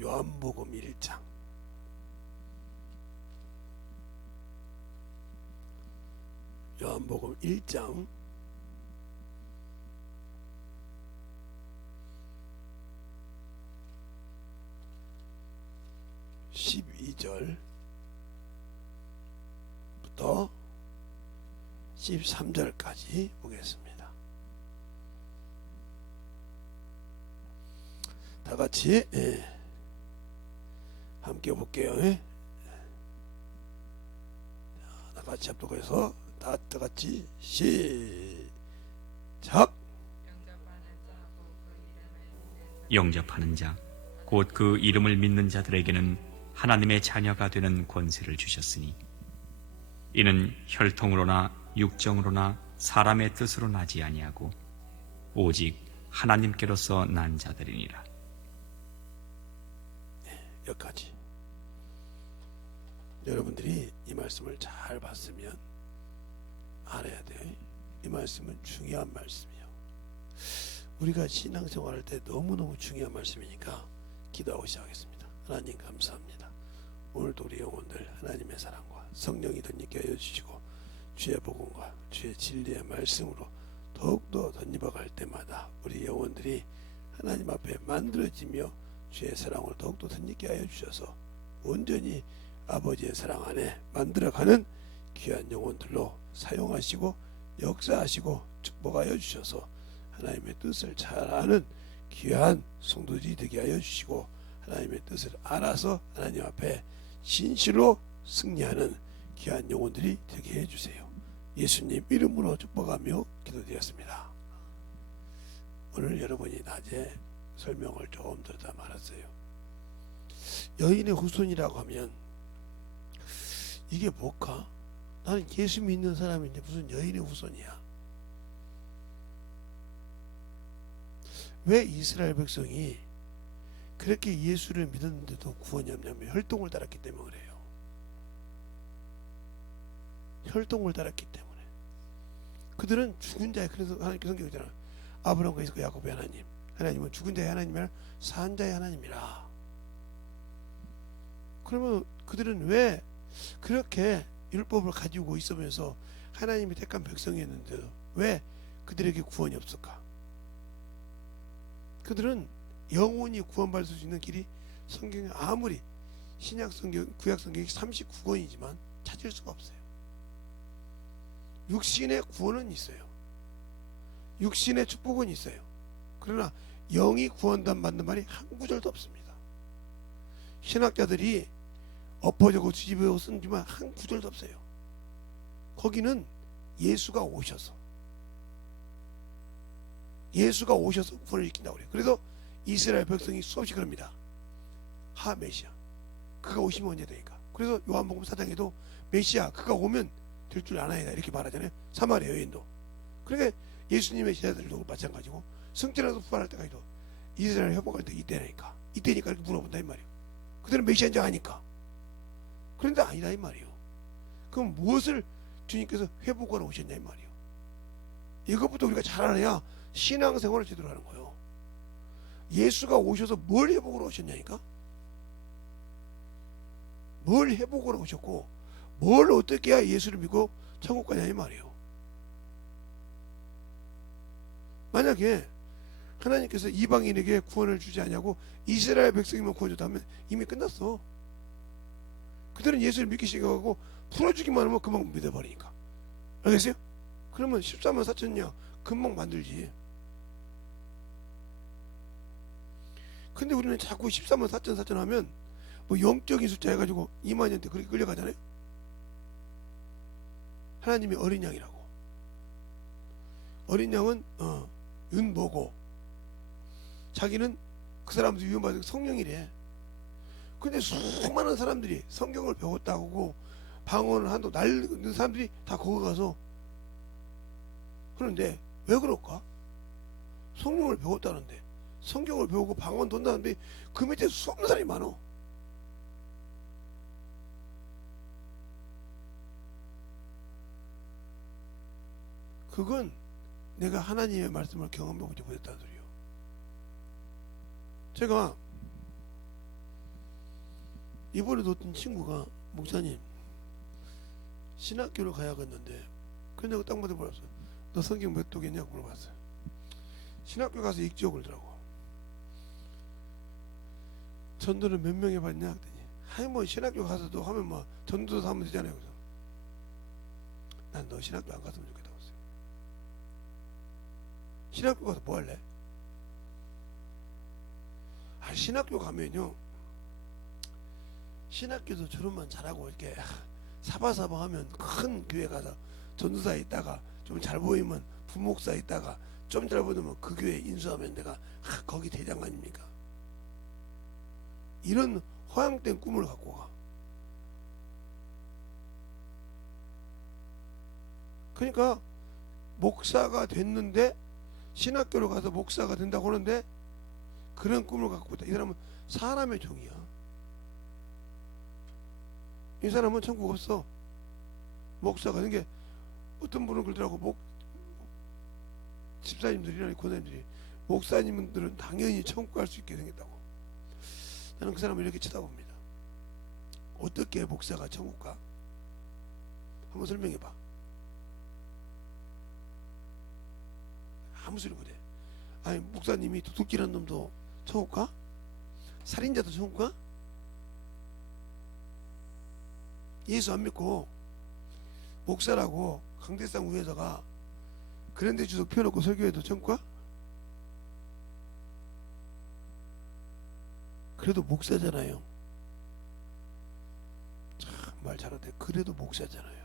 요한복음 1장 요한복음 1장 12절부터 13절까지 보겠습니다. 다 같이 함께 볼게요. 다 같이 합독해서 다 같이 시작. 영접하는 자 곧 그 이름을 믿는 자들에게는 하나님의 자녀가 되는 권세를 주셨으니 이는 혈통으로나 육정으로나 사람의 뜻으로 나지 아니하고 오직 하나님께로서 난 자들이니라. 여기까지. 여러분들이 이 말씀을 잘 봤으면 알아야 돼요. 이 말씀은 중요한 말씀이에요. 우리가 신앙생활할 때 너무너무 중요한 말씀이니까 기도하고 시작하겠습니다. 하나님 감사합니다. 오늘도 우리 영혼들 하나님의 사랑과 성령이 덧입게 하여 주시고 주의 복음과 주의 진리의 말씀으로 더욱더 덧입어갈 때마다 우리 영혼들이 하나님 앞에 만들어지며 주의 사랑을 더욱더 덧입게 하여 주셔서 온전히 아버지의 사랑 안에 만들어가는 귀한 영혼들로 사용하시고 역사하시고 축복하여 주셔서 하나님의 뜻을 잘 아는 귀한 성도들이 되게 하여 주시고 하나님의 뜻을 알아서 하나님 앞에 진실로 승리하는 귀한 영혼들이 되게 해주세요. 예수님 이름으로 축복하며 기도드렸습니다. 오늘 여러분이 낮에 설명을 조금 들다 말았어요. 여인의 후손이라고 하면 이게 뭘까? 나는 예수 믿는 사람인데 무슨 여인의 후손이야? 왜 이스라엘 백성이 그렇게 예수를 믿었는데도 구원이 없냐면 혈통을 따랐기 때문에 그래요. 혈통을 따랐기 때문에. 그들은 죽은 자의, 그래서 하나님께 성경이잖아. 아브라함과 이삭과 야곱의 하나님, 하나님은 죽은 자의 하나님이 아니라 산 자의 하나님이라. 그러면 그들은 왜 그렇게 율법을 가지고 있으면서 하나님이 택한 백성이었는데도 왜 그들에게 구원이 없을까? 그들은 영원히 구원받을 수 있는 길이 성경에 아무리 신약 성경, 구약 성경이 39권이지만 찾을 수가 없어요. 육신의 구원은 있어요. 육신의 축복은 있어요. 그러나 영이 구원받는 말이 한 구절도 없습니다. 신학자들이 엎어지고 뒤집어 쓴지만 한 구절도 없어요. 거기는 예수가 오셔서 구원을 일으킨다고 그래요. 그래서 이스라엘 백성이 수없이 그럽니다. 하 메시아 그가 오시면 언제 되니까. 그래서 요한복음 4장에도 메시아 그가 오면 될 줄 아나이다 이렇게 말하잖아요. 사마리아 여인도. 그러니까 예수님의 제자들도 마찬가지고 성전에서 부활할 때까지도 이스라엘 회복할 때 이때니까 이렇게 물어본다 이 말이에요. 그들은 메시아인 줄 아니까. 그런데 아니다 이 말이에요. 그럼 무엇을 주님께서 회복하러 오셨냐 이 말이에요. 이것부터 우리가 잘 알아야 신앙생활을 제대로 하는 거예요. 예수가 오셔서 뭘 회복으로 오셨냐니까? 뭘 회복으로 오셨고 뭘 어떻게 해야 예수를 믿고 천국 가냐 이 말이에요. 만약에 하나님께서 이방인에게 구원을 주지 않냐고 이스라엘 백성이면 구원 줬다면 이미 끝났어. 그들은 예수를 믿기 시작하고 풀어주기만 하면 금방 믿어버리니까. 알겠어요? 그러면 14만 4천이야 금방 만들지. 근데 우리는 자꾸 14만 4천 하면 뭐 영적인 숫자 해가지고 2만년대 그렇게 끌려가잖아요. 하나님이 어린 양이라고. 어린 양은 윤보고 자기는 그 사람들 유언받은 성령이래. 근데 수많은 사람들이 성경을 배웠다고 방언을 한다고 날리는 사람들이 다 거기 가서 그런데 왜 그럴까? 성령을 배웠다는데 성경을 배우고 방언 돈다는데 그 밑에 수없는 사람이 많어. 그건 내가 하나님의 말씀을 경험해보지 못했다는 소리요. 제가 이번에도 어떤 친구가 목사님 신학교를 가야겠는데 그냥 딱 맞아 물었어. 너 성경 몇 독이냐고 물어봤어요. 신학교 가서 읽지요 그러더라고. 전도를 몇 명 해봤냐 그랬더니 아니 뭐 신학교 가서도 하면 뭐 전도도 하면 되잖아요. 그래서 난 너 신학교 안 갔으면 좋겠다고 했어요. 신학교 가서 뭐 할래? 아 신학교 가면요 신학교도 졸업만 잘하고 이렇게 사바사바 하면 큰 교회 가서 전도사에 있다가 좀 잘 보이면 부목사에 있다가 좀 잘 보이면 그 교회 인수하면 내가 거기 대장 아닙니까? 이런 허황된 꿈을 갖고 가. 그러니까 목사가 됐는데 신학교를 가서 목사가 된다고 하는데 그런 꿈을 갖고 있다. 이 사람은 사람의 종이야. 이 사람은 천국 없어. 목사가 된 게 어떤 분은 그러더라고. 집사님들이나 권사님들이 목사님들은 당연히 천국 갈 수 있게 생겼다고. 나는 그 사람을 이렇게 쳐다봅니다. 어떻게 목사가 천국 가? 한번 설명해 봐. 아무 소리 못해. 아니 목사님이 도둑질한 놈도 천국 가? 살인자도 천국 가? 예수 안 믿고 목사라고 강대상 위에다가 그런데 주소 펴놓고 설교해도 천국 가? 그래도 목사잖아요. 참 말 잘하대. 그래도 목사잖아요.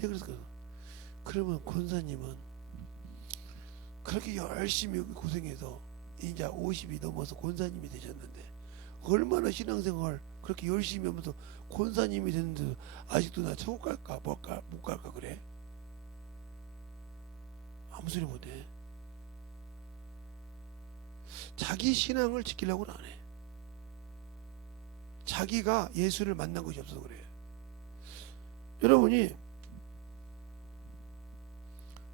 그래서 그러면 권사님은 그렇게 열심히 고생해서 이제 50이 넘어서 권사님이 되셨는데 얼마나 신앙생활 그렇게 열심히 하면서 권사님이 됐는데도 아직도 나 천국 갈까 못 갈까 그래? 아무 소리 못해. 자기 신앙을 지키려고는 안 해. 자기가 예수를 만난 것이 없어서 그래. 여러분이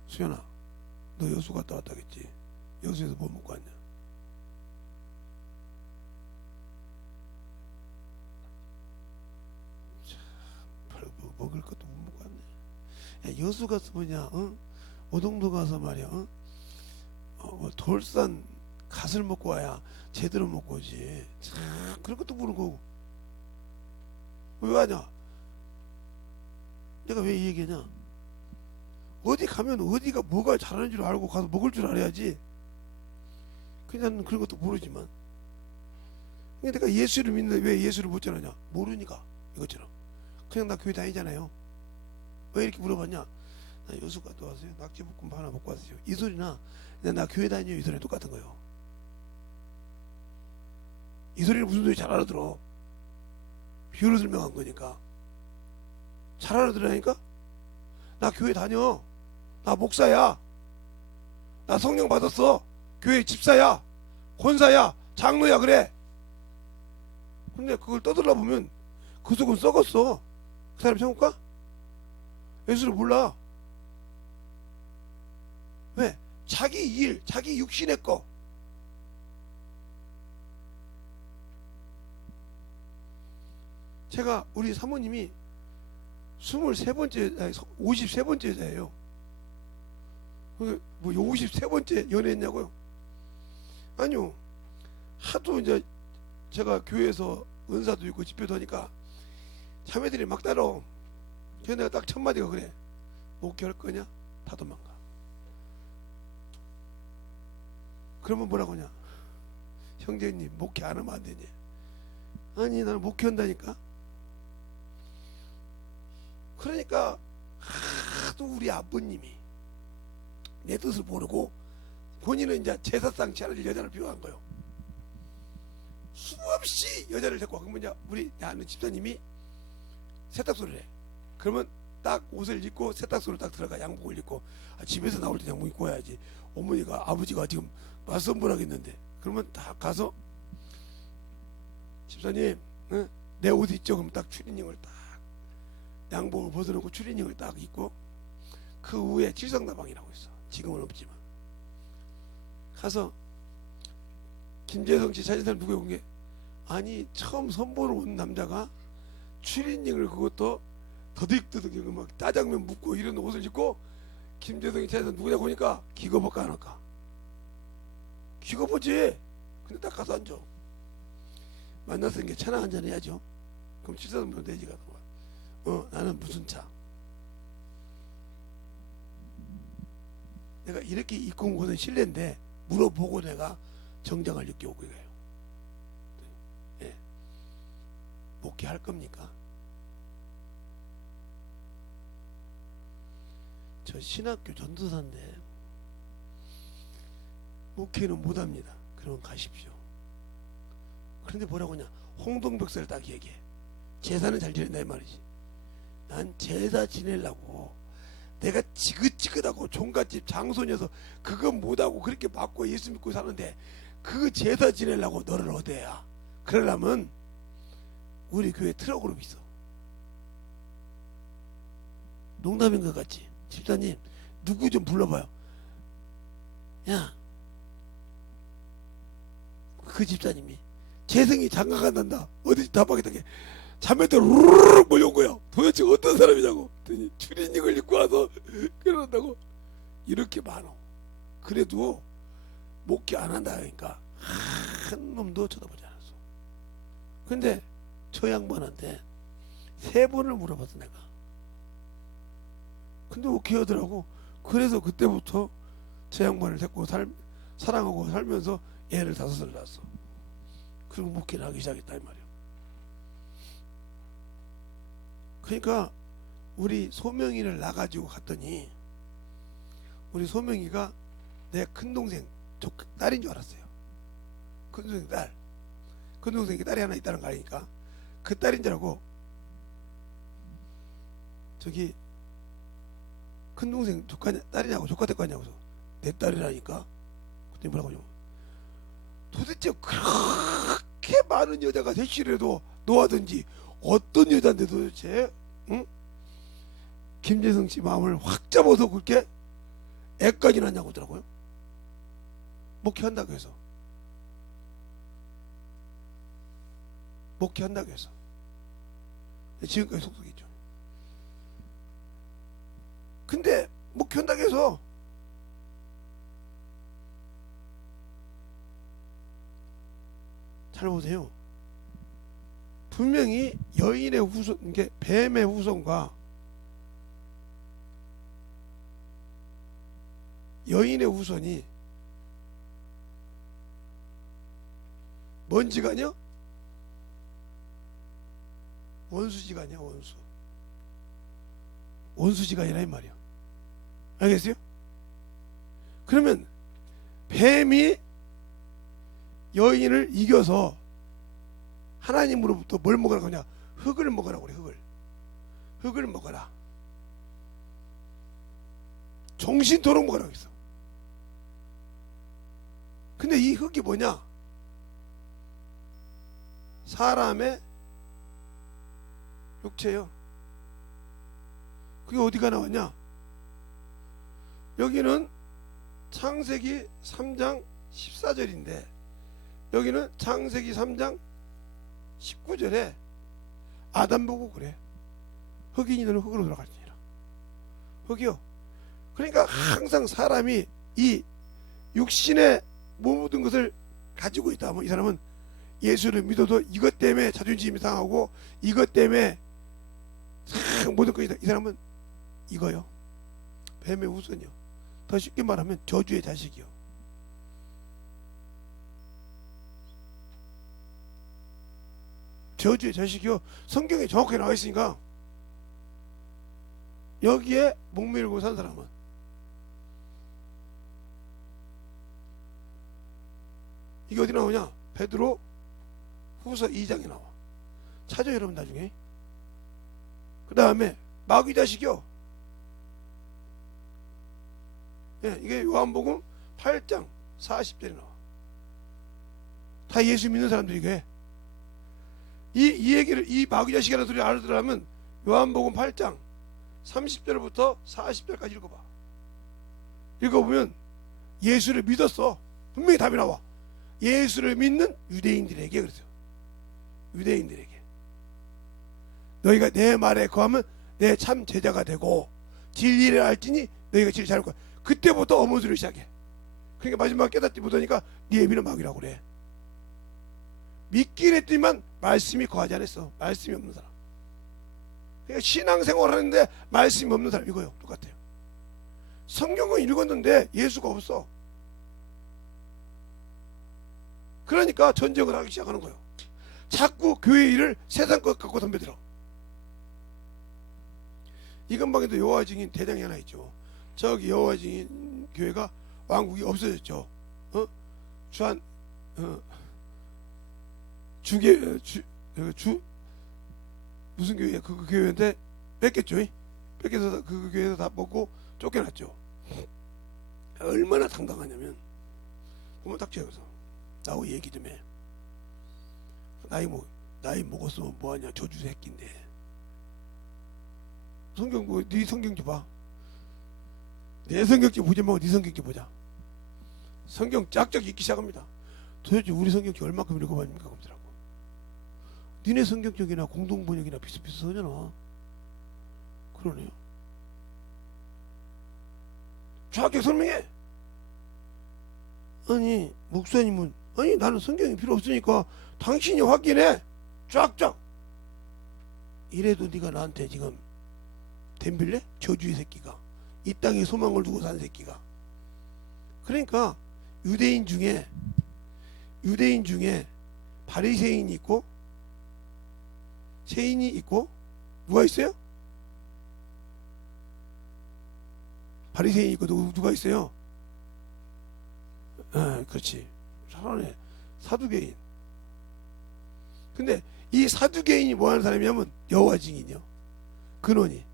수연아 너 여수 갔다 왔다겠지? 여수에서 뭐 먹고 왔냐? 뭐 먹을 것도 못 먹고 왔네. 야, 여수 가서 뭐냐? 오동도 가서 말이야. 뭐 돌산 갓을 먹고 와야 제대로 먹고 오지. 참 그런 것도 모르고 왜 하냐? 내가 왜 이 얘기냐? 어디 가면 어디가 뭐가 잘하는 줄 알고 가서 먹을 줄 알아야지. 그냥 그런 것도 모르지만 내가 예수를 믿는데 왜 예수를 못 전하냐? 모르니까. 이것처럼 그냥 나 교회 다니잖아요. 왜 이렇게 물어봤냐? 나 여수 갔다 왔어요. 낙지볶음밥 하나 먹고 왔어요. 이 소리나 나 교회 다녀요 이 소리 똑같은 거예요. 이 소리는 무슨 소리 잘 알아들어. 비유로 설명한 거니까. 잘 알아들으라니까? 나 교회 다녀. 나 목사야. 나 성령 받았어. 교회 집사야. 권사야. 장로야 그래. 근데 그걸 떠들라 보면 그 속은 썩었어. 그 사람 천국 가? 예수를 몰라. 왜? 자기 일, 자기 육신의 거. 제가 우리 사모님이 23번째, 아니 53번째 여자예요. 뭐 53번째 연애했냐고요? 아니요. 하도 이제 제가 교회에서 은사도 있고 집회도 하니까 자매들이 막 따라오. 그래서 내가 딱 첫 마디가 그래. 목회할 거냐? 다 도망가. 그러면 뭐라고 하냐? 형제님 목회 안 하면 안 되니? 아니 나는 목회한다니까. 그러니까 하도 우리 아버님이 내 뜻을 모르고 본인은 이제 제사상 차릴 여자를 비워간 거예요. 수없이 여자를 데리고 와. 그러면 이제 우리 아는 집사님이 세탁소를 해. 그러면 딱 옷을 입고 세탁소로 딱 들어가. 양복을 입고. 집에서 나올 때 양복 입고 와야지. 어머니가 아버지가 지금 맞선불하겠는데. 그러면 딱 가서 집사님 내 옷 있죠? 그럼 딱 추리닝을 딱 양복을 벗어놓고 추리닝을 딱 입고 그 위에 칠성다방이라고 있어. 지금은 없지만 가서 김재성 씨 찾은 사람 누구야? 본 게 아니 처음 선보러 온 남자가 추리닝을 그것도 더듬더듬 막 짜장면 묻고 이런 옷을 입고 김재성이 찾아서 누구냐고 보니까 기거볼까 안 할까? 기거보지. 근데 딱 가서 앉아. 만났으니까 차나 한잔 해야죠. 그럼 칠사동면 되지 가서. 나는 무슨 차? 내가 이렇게 입고 온 곳은 실례인데 물어보고 내가 정장을 입게 오고 가요. 예. 목회할 겁니까? 저 신학교 전도사인데 목회는 못합니다. 그러면 가십시오. 그런데 뭐라고 하냐? 홍동백서를 딱 얘기해. 제사는 잘 지낸다 이 말이지. 난 제사 지내려고 내가 지긋지긋하고 종갓집 장손이어서 그거 못하고 그렇게 맞고 예수 믿고 사는데 그 제사 지내려고 너를 어디야? 그러려면 우리 교회 트럭으로 있어. 농담인 것 같지? 집사님 누구 좀 불러봐요. 야, 그 집사님이 재성이 장가간단다. 어디 답하겠다. 자매들 우르르 몰려온 거야. 도대체 어떤 사람이냐고. 추리닝을 입고 와서 그런다고. 이렇게 많어. 그래도 목회 안 한다 하니까 한 놈도 쳐다보지 않았어. 근데 저 양반한테 3번을 물어봤어 내가. 근데 오케이 하더라고. 그래서 그때부터 저 양반을 데리고 사랑하고 살면서 애를 5을 낳았어. 그리고 목회를 하기 시작했다 이 말이야. 그러니까 우리 소명이를 낳아가지고 갔더니 우리 소명이가 내 큰동생 딸인 줄 알았어요. 큰동생 딸. 큰동생이 딸이 하나 있다는 거 아니까 그 딸인 줄 알고 저기 큰동생 딸이냐고 조카 될 거 아니냐고 내 딸이라니까. 그때 뭐라고 하냐고. 도대체 그렇게 많은 여자가 셋이라도 놓아든지 어떤 여자인데 도대체 응? 김재성 씨 마음을 확 잡아서 그렇게 애까지 낳냐고 하더라고요. 목회한다고 해서 지금까지 속속이죠. 근데 목회한다고 해서 잘 보세요. 분명히 여인의 후손, 이게 뱀의 후손과 여인의 후손이 뭔지간이요? 원수지간이야. 원수지간이라 이 말이야. 알겠어요? 그러면 뱀이 여인을 이겨서 하나님으로부터 뭘 먹으라고 하냐? 흙을 먹으라고 그래. 흙을 먹어라. 정신토록 먹으라고 했어. 근데 이 흙이 뭐냐? 사람의 육체요. 그게 어디가 나왔냐? 여기는 창세기 3장 14절인데 여기는 창세기 3장 19절에 아담 보고 그래. 흙이니 너는 흙으로 돌아갈지니라. 흙이요. 그러니까 항상 사람이 이 육신에 모든 것을 가지고 있다. 이 사람은 예수를 믿어도 이것 때문에 자존심이 상하고 이것 때문에 모든 것이다. 이 사람은 이거요. 뱀의 후손이요. 더 쉽게 말하면 저주의 자식이요. 저주의 자식이요. 성경에 정확하게 나와 있으니까 여기에 목매고 산 사람은 이게 어디 나오냐? 베드로 후서 2장에 나와. 찾아요 여러분 나중에. 그 다음에 마귀 자식이요. 예, 이게 요한복음 8장 40절에 나와. 다 예수 믿는 사람들이 이게 이 얘기를 이 마귀 자식이라는 소리를 알아들으려면 요한복음 8장 30절부터 40절까지 읽어봐. 읽어보면 예수를 믿었어. 분명히 답이 나와. 예수를 믿는 유대인들에게 그랬어요. 유대인들에게 너희가 내 말에 거하면 내 참 제자가 되고 진리를 알지니 너희가 진리 잘 알고. 그때부터 어머니를 시작해. 그러니까 마지막 깨닫지 못하니까 네 애비는 막이라고 그래. 믿긴 했지만 말씀이 거하지 않았어. 말씀이 없는 사람. 그러니까 신앙생활 하는데 말씀이 없는 사람 이거요. 똑같아요. 성경은 읽었는데 예수가 없어. 그러니까 전쟁을 하기 시작하는 거예요. 자꾸 교회 일을 세상 것 갖고 덤벼들어. 이 근방에도 여호와 증인 대장이 하나 있죠. 저기 여호와 증인 교회가 왕국이 없어졌죠. 주한 무슨 교회야? 그 교회인데 뺏겼죠. 뺏겨서 그 교회에서 다 먹고 쫓겨났죠. 얼마나 당당하냐면 보면 딱 지어서 나하고 얘기 좀 해. 나이 먹었으면 뭐하냐. 저주 새끼인데. 성경 네 성경지 봐. 내 성경지 보지 말고 네 성경지 보자. 성경 짝짝 읽기 시작합니다. 도대체 우리 성경지 얼마큼 읽어봤습니까? 그러더라고. 니네 성경적이나 공동번역이나 비슷비슷하잖아. 그러네요. 정확하게 설명해. 아니 목사님은 아니 나는 성경이 필요 없으니까 당신이 확인해. 쫙쫙. 이래도 네가 나한테 지금 덤빌래? 저주의 새끼가. 이 땅에 소망을 두고 산 새끼가. 그러니까 유대인 중에 바리새인이 있고 세인이 있고 누가 있어요? 바리새인이 있고 누가 있어요? 그렇지. 잘하네. 사두개인. 근데 이 사두개인이 뭐 하는 사람이냐면 여호와 증인이요. 근원이.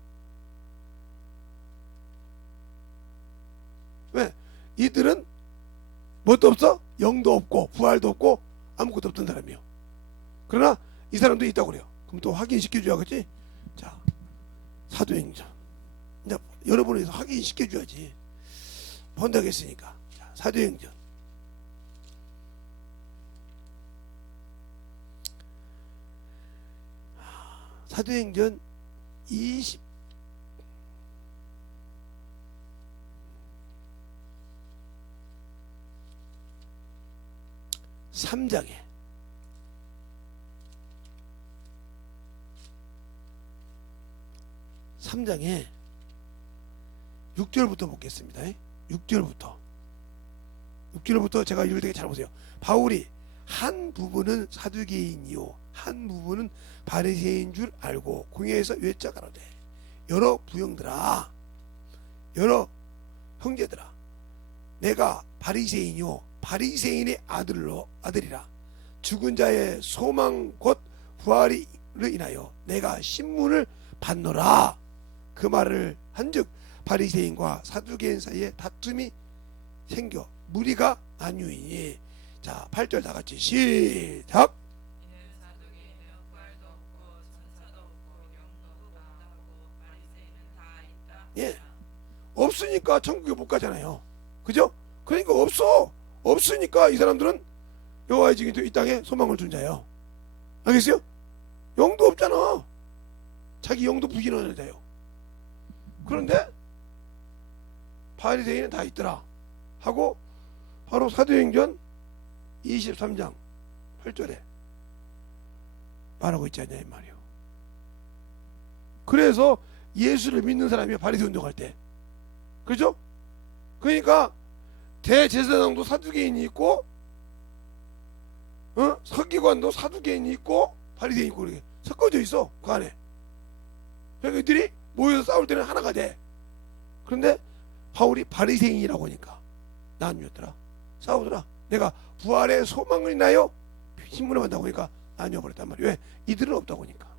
왜? 이들은 뭣도 없어? 영도 없고 부활도 없고 아무것도 없던 사람이요. 그러나 이 사람도 있다고 그래요. 그럼 또 확인시켜줘야겠지? 자, 사도행전. 이제 여러분에서 확인시켜줘야지. 본다고 했으니까. 자, 사도행전. 사도행전 23장에 3장에 6절부터 보겠습니다. 6절부터 제가 읽을 때 잘 보세요. 바울이 한 부분은 사두개인이요 한 부분은 바리새인 줄 알고 공회에서 외쳐가로되 여러 부형들아 여러 형제들아 내가 바리새인이요 바리새인의 아들이라 죽은 자의 소망 곧 부활을 인하여 내가 신문을 받노라. 그 말을 한즉 바리새인과 사두개인 사이에 다툼이 생겨 무리가 나뉘니. 자 8절 다같이 시작. 예, 없으니까 천국에 못 가잖아요. 그죠? 그러니까 없으니까 이 사람들은 여호와의 증인도 이 땅에 소망을 둔 자예요. 알겠어요? 영도 없잖아. 자기 영도 부인하는 자예요. 그런데 바리새인은 다 있더라 하고 바로 사도행전 23장 8절에 말하고 있지 않냐 이 말이요. 그래서 예수를 믿는 사람이 바리새 운동할 때, 그죠? 그러니까 대제사장도 사두개인이 있고, 서기관도 사두개인이 있고, 바리새인이 있고, 그렇게 섞어져 있어 그 안에. 그러니까 이들이 모여서 싸울 때는 하나가 돼. 그런데 바울이 바리새인이라고 하니까 나뉘었더라. 싸우더라. 내가 부활의 소망을 인하여 신문을 한다고 하니까 나뉘어버렸단 말이에요. 왜? 이들은 없다고 하니까.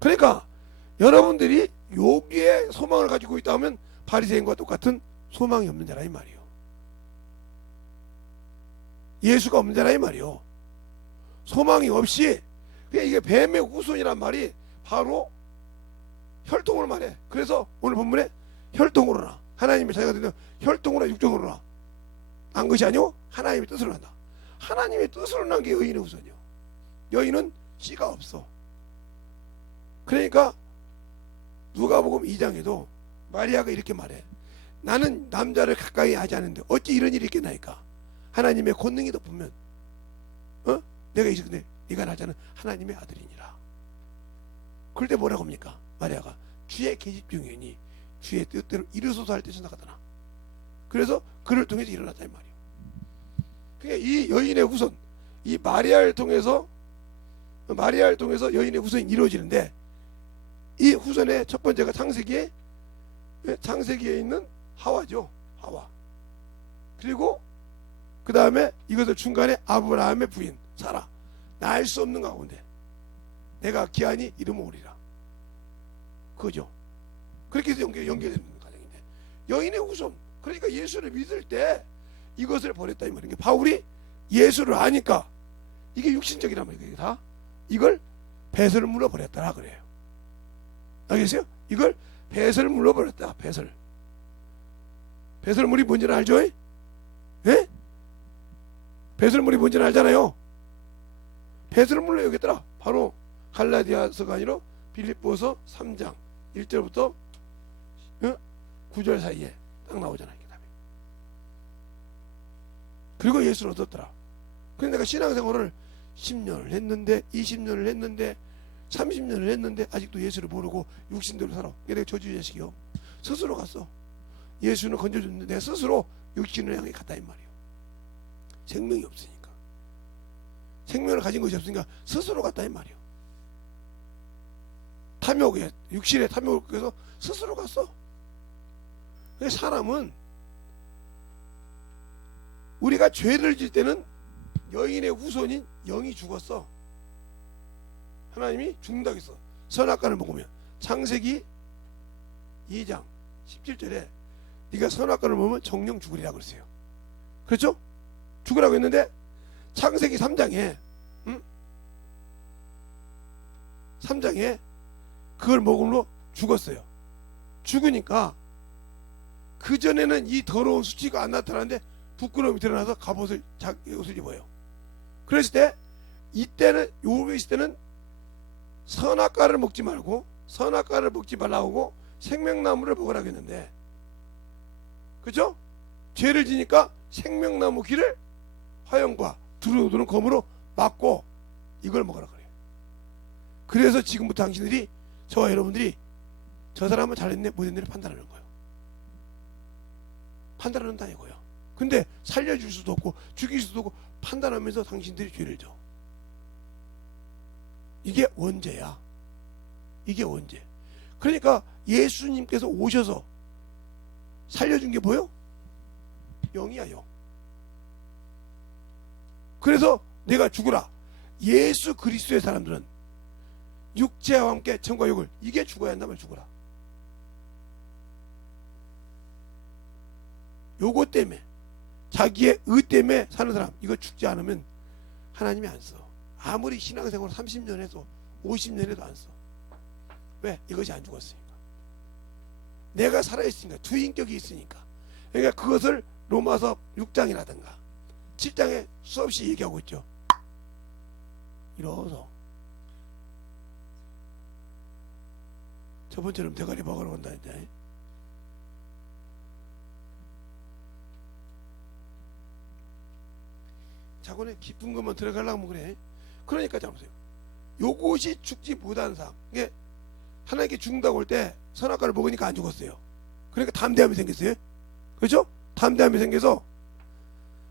그러니까 여러분들이 여기에 소망을 가지고 있다 하면 바리새인과 똑같은 소망이 없는 자라 이 말이에요. 예수가 없는 자라 이 말이에요. 소망이 없이. 이게 뱀의 후손이란 말이 바로 혈통을 말해. 그래서 오늘 본문에 혈통으로나 하나님의 자녀가 되는 혈통으로나 육정으로나 안 것이 아니오 하나님의 뜻으로 난다. 하나님의 뜻으로 난 게 여인의 후손이요. 여인은 씨가 없어. 그러니까 누가복음 2장에도 마리아가 이렇게 말해. 나는 남자를 가까이 하지 않는데 어찌 이런 일이 있겠나이까. 하나님의 권능이 덮으면 내가 있었는데 네가 낳자는 하나님의 아들이니라. 그럴 때 뭐라고 합니까? 마리아가 주의 계집 중이니 주의 뜻대로 이루소서 할 때 생각하더라. 그래서 그를 통해서 일어났다 이 말이에요. 그러니까 이 여인의 후손, 이 마리아를 통해서 여인의 후손이 이루어지는데, 이 후손의 첫 번째가 창세기에 있는 하와죠. 하와. 그리고 그 다음에 이것을 중간에 아브라함의 부인 사라. 낳을 수 없는 가운데 내가 기한이 이름을 오리라. 그죠? 그렇게 해서 연결되는 과정인데, 여인의 후손, 그러니까 예수를 믿을 때 이것을 버렸다 이 말이에요. 바울이 예수를 아니까, 이게 육신적이란 말이에요. 다 이걸 배설을 물어버렸다 그래요. 알겠어요? 이걸 배설 물어버렸다. 배설물이 뭔지는 알죠? 예? 배설물이 뭔지는 알잖아요. 배설물로 여기 있더라. 바로 갈라디아서가 아니라 빌립보서 3장 1절부터 9절 사이에 딱 나오잖아요. 그리고 예수를 얻었더라. 그런데 내가 신앙생활을 10년을 했는데, 20년을 했는데, 30년을 했는데 아직도 예수를 모르고 육신대로 살아. 이게 내가 저주의 자식이요. 스스로 갔어. 예수는 건져줬는데 내 스스로 육신을 향해 갔다 이 말이에요. 생명이 없으니까, 생명을 가진 것이 없으니까 스스로 갔다 이 말이에요. 탐욕에, 육신의 탐욕을 껴서 스스로 갔어. 그래서 사람은, 우리가 죄를 질 때는 여인의 후손인 영이 죽었어. 하나님이 죽는다고 했어. 선악과를 먹으면. 창세기 2장 17절에 네가 선악과를 먹으면 정령 죽으리라 그랬어요. 그렇죠? 죽으라고 했는데 창세기 3장에 3장에 그걸 먹음으로 죽었어요. 죽으니까 그전에는 이 더러운 수치가 안 나타나는데 부끄러움이 드러나서 갑옷을, 옷을 입어요. 그랬을 때, 이때는, 요게 있을 때는 선악과를 먹지 말고, 선악과를 먹지 말라고 하고 생명나무를 먹으라고 했는데, 그죠? 죄를 지니까 생명나무 길을 화염과 두루두루 검으로 막고 이걸 먹으라 그래요. 그래서 지금부터 당신들이, 저와 여러분들이 저 사람은 잘했네 못했네를 판단하는 거예요. 판단한다니고요. 근데 살려줄 수도 없고 죽일 수도 없고 판단하면서 당신들이 죄를 져. 이게 원죄야. 이게 원죄. 그러니까 예수님께서 오셔서 살려준 게 뭐요? 영이야, 영. 그래서 내가 죽으라. 예수 그리스도의 사람들은 육체와 함께 천과 육을, 이게 죽어야 한다면 죽으라. 요거 때문에, 자기의 의 때문에 사는 사람, 이거 죽지 않으면 하나님이 안 써. 아무리 신앙생활 30년 해도 50년 해도 안 써. 왜? 이것이 안 죽었으니까. 내가 살아있으니까, 두인격이 있으니까. 그러니까 그것을 로마서 6장이라든가 7장에 수없이 얘기하고 있죠. 이러서 저번처럼 대가리 먹으러 온다는데, 자고는 깊은 것만 들어가려면 그래. 그러니까 잘 보세요. 요것이 죽지 못한 삶. 이게 하나님께 죽는다고 할 때 선악과를 먹으니까 안 죽었어요. 그러니까 담대함이 생겼어요. 그렇죠? 담대함이 생겨서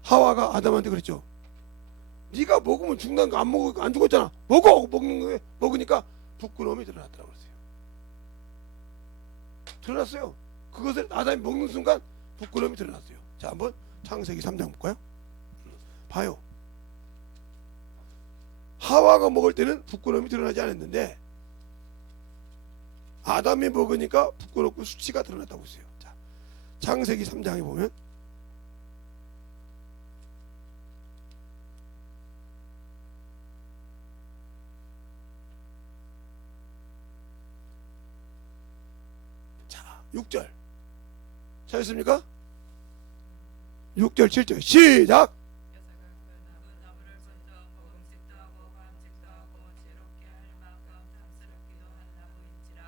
하와가 아담한테 그랬죠. 네가 먹으면 죽는다는 거 안 먹으니까 안 죽었잖아. 먹어! 먹는 거에 먹으니까 부끄러움이 드러났더라고 그랬어요. 드러났어요. 그것을 아담이 먹는 순간 부끄러움이 드러났어요. 자, 한번 창세기 3장 볼까요? 봐요. 하와가 먹을 때는 부끄러움이 드러나지 않았는데 아담이 먹으니까 부끄럽고 수치가 드러났다고 했어요. 자, 창세기 3장에 보면 자, 6절 찾았습니까? 6절 7절 시작. 나무를 먼저 먹음직도 하고 감직도 하고 지혜롭게 할 만큼 탐스럽기도 한 나무인지라.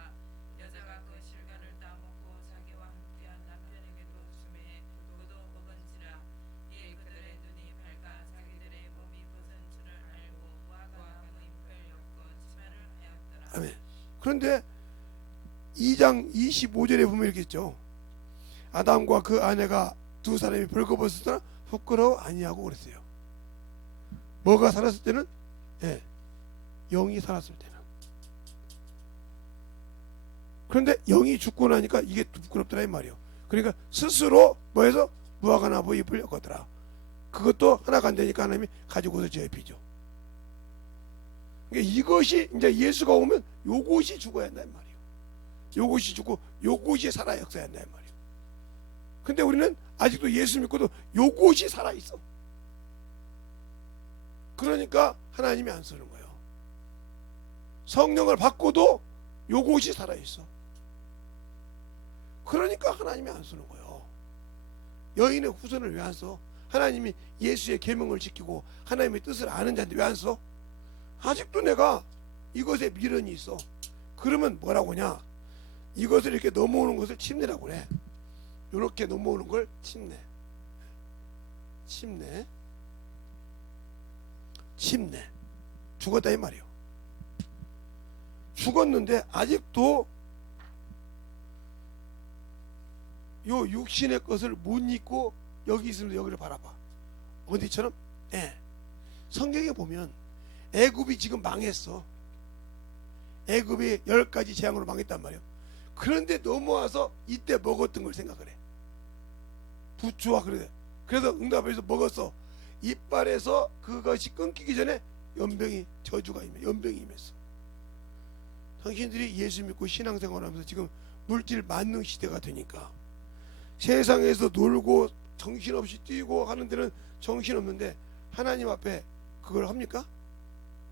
여자가 그 실과를 따먹고 자기와 함께한 남편에게도 주매 그도 먹은지라. 이에 그들의 눈이 밝아 자기들의 몸이 벗은 줄을 알고 무화과 나무 잎을 엮고 치마를 하였더라. 아멘. 그런데 2장 25절에 보면 이렇게 있죠. 아담과 그 아내가 두 사람이 벌거벗을 때는 부끄러워 아니하고 그랬어요. 뭐가 살았을 때는? 예, 영이 살았을 때는. 그런데 영이 죽고 나니까 이게 부끄럽더라 이 말이에요. 그러니까 스스로 뭐해서 무화과 나무 잎을 엮었더라. 그것도 하나가 안 되니까 하나님이 가지고서 제비죠. 그러니까 이것이 이제 예수가 오면 요것이 죽어야 한다 이 말이에요. 요것이 죽고 요것이 살아 역사해야 한다 이 말이에요. 근데 우리는 아직도 예수 믿고도 요것이 살아있어. 그러니까 하나님이 안 쓰는 거예요. 성령을 받고도 요것이 살아있어. 그러니까 하나님이 안 쓰는 거예요. 여인의 후손을 왜 안 써? 하나님이 예수의 계명을 지키고 하나님의 뜻을 아는 자인데 왜 안 써? 아직도 내가 이것에 미련이 있어. 그러면 뭐라고 하냐? 이것을 이렇게 넘어오는 것을 침례라고 그래. 이렇게 넘어오는 걸 침례. 죽었다 이 말이에요. 죽었는데 아직도 요 육신의 것을 못 잊고 여기 있으면 여기를 바라봐. 어디처럼? 성경에 보면 애굽이 지금 망했어. 애굽이 10가지 재앙으로 망했단 말이에요. 그런데 넘어와서 이때 먹었던 걸 생각을 해. 부추와 그래. 그래서 응답해서 먹었어. 이빨에서 그것이 끊기기 전에 연병이 저주가 임해. 연병이 임했어. 당신들이 예수 믿고 신앙생활하면서 지금 물질 만능 시대가 되니까 세상에서 놀고 정신없이 뛰고 하는 데는 정신없는데 하나님 앞에 그걸 합니까?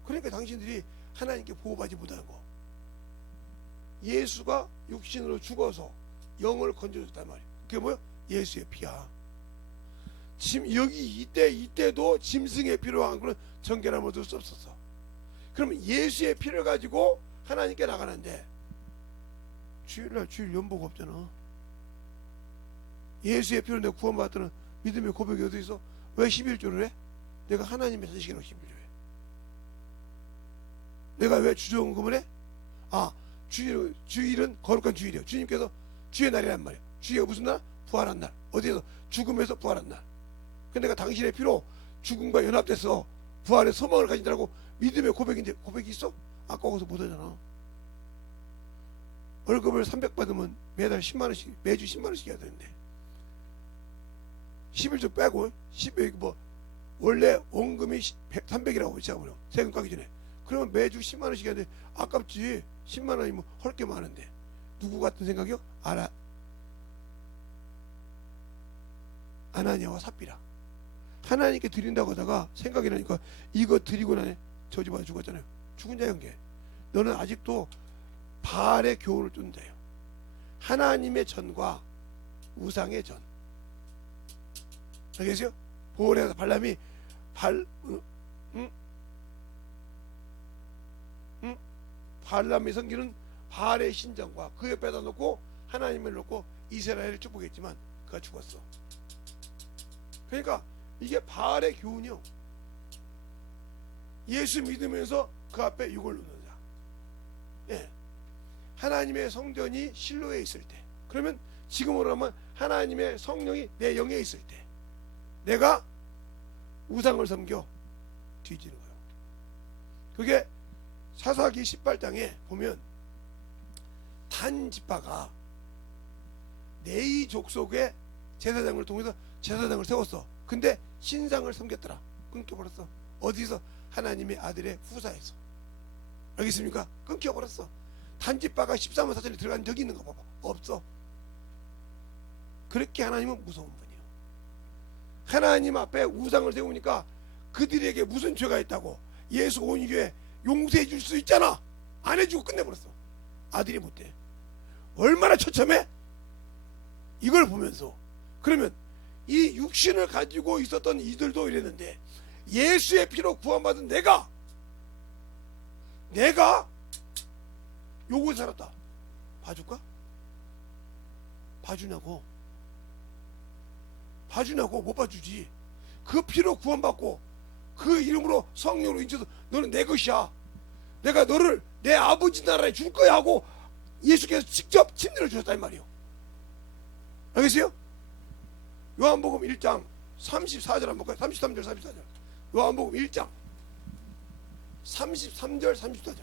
그러니까 당신들이 하나님께 보호받지 못하는 거. 예수가 육신으로 죽어서 영을 건져줬단 말이에요. 그게 뭐야? 예수의 피야. 지금 여기 이때도 짐승의 피로 한 거는 정결함을 얻을 수 없었어. 그러면 예수의 피를 가지고 하나님께 나가는데 주일날 주일 연보가 없잖아. 예수의 피로 내가 구원받았다는 믿음의 고백이 어디 있어? 왜 11조를 해? 내가 하나님의 선식이라고 11조 해. 내가 왜 주정금을 해? 주일은 거룩한 주일이에요. 주님께서 주의 날이란 말이에요. 주의가 무슨 날? 부활한 날. 어디에서? 죽음에서 부활한 날. 근데 내가 당신의 피로 죽음과 연합돼서 부활의 소망을 가진다고 믿음의 고백인데 고백이 있어? 아까워서 못하잖아. 월급을 300 받으면 매달 10만원씩 매주 10만원씩 해야 되는데 11조 빼고 10억 원래 원금이 300이라고 시작하고요. 세금 까기 전에. 그러면 매주 10만원씩 해야 돼. 아깝지. 10만원이면 헐 게 많은데 누구 같은 생각이요? 아나니아와 삽비라. 하나님께 드린다고 하다가 생각이 나니까 이거 드리고 나니 저주받아 죽었잖아요. 죽은 자의 관계. 너는 아직도 바알의 교훈을 쫓는 자예요. 하나님의 전과 우상의 전. 알겠어요? 보홀에서 발람이 발람이 섬기는 바알의 신전과 그 옆에다 놓고 하나님을 놓고 이스라엘을 축복했지만 그가 죽었어. 그러니까 이게 바알의 교훈이요. 예수 믿으면서 그 앞에 이걸 놓는 자. 하나님의 성전이 실로에 있을 때, 그러면 지금으로 하면 하나님의 성령이 내 영에 있을 때 내가 우상을 섬겨 뒤지는 거예요. 그게 사사기 18장에 보면 단지파가 네이 족속의 제사장을 통해서 제사장을 세웠어. 근데 신상을 섬겼더라. 끊겨버렸어. 어디서? 하나님의 아들의 후사에서. 알겠습니까? 끊겨버렸어. 단지파가 13만 4천이 들어간 적이 있는 거 봐봐. 없어. 그렇게 하나님은 무서운 분이에요. 하나님 앞에 우상을 세우니까 그들에게 무슨 죄가 있다고 예수 온 교회 용서해 줄 수 있잖아. 안 해주고 끝내버렸어. 아들이 못돼. 얼마나 처참해? 이걸 보면서 그러면 이 육신을 가지고 있었던 이들도 이랬는데 예수의 피로 구원받은 내가 요걸 살았다. 봐줄까? 봐주냐고 못 봐주지. 그 피로 구원받고 그 이름으로 성령으로 인쳐서 너는 내 것이야. 내가 너를 내 아버지 나라에 줄 거야 하고 예수께서 직접 침례를 주셨다 이 말이에요. 알겠어요? 요한복음 1장 34절 한번 볼까요? 33절 34절. 요한복음 1장 33절 34절.